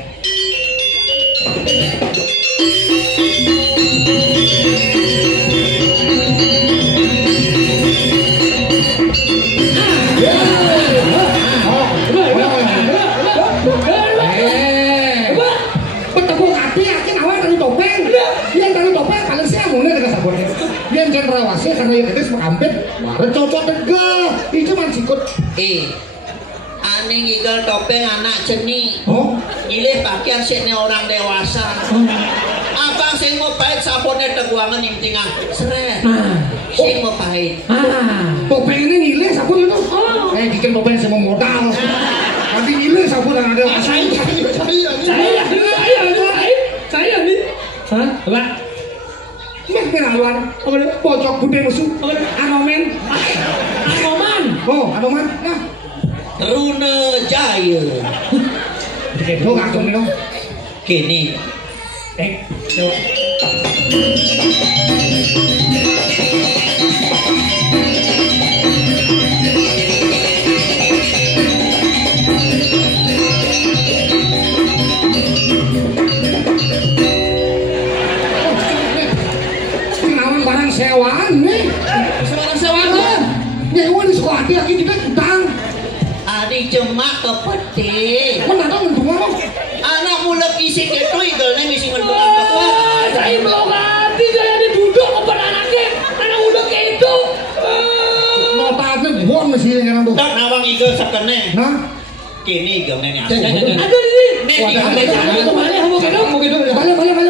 Petepuk hati yakin awal tari topeng. Yang tari topeng paling sih amune dengan sabunnya. Yang cenderawasnya karena yang gede semampit. Mare cocok tegah. Itu man sikut. Ane ngigel topeng anak jeni. Oh, Nyilih pakaian sini orang dewasa. Abang sing mau pahit saponnya teguangan intingan. Seret. Sing mau pahit. topeng ini nilai sabun itu. Bikin topeng semua modal. Nanti nilai sabun yang ada. Saya nih. Hah? Apa? Mek perawan. Pojok bude musuh. Anomen. Oh, anoman. Nah. Rune Jaya. Lo ngakung nih dong. Gini. Coba. Kenawang barang sewaan nih. Sewaan kan? Nyewa di sekolah dia lagi juga utang. Adi jemak ke peti. Mana tahu ngedung apa? Anak mulai isi itu igelnya misi ngedungan tepat. Saya belum mati, saya duduk kepada anaknya. Anak udah kayak itu. Notatnya buang mesti yang tuh. Dan awang igel sekene. Nah, Kini igelnya nih. Ada ini. Nih igelnya. Kembali, kamu balik.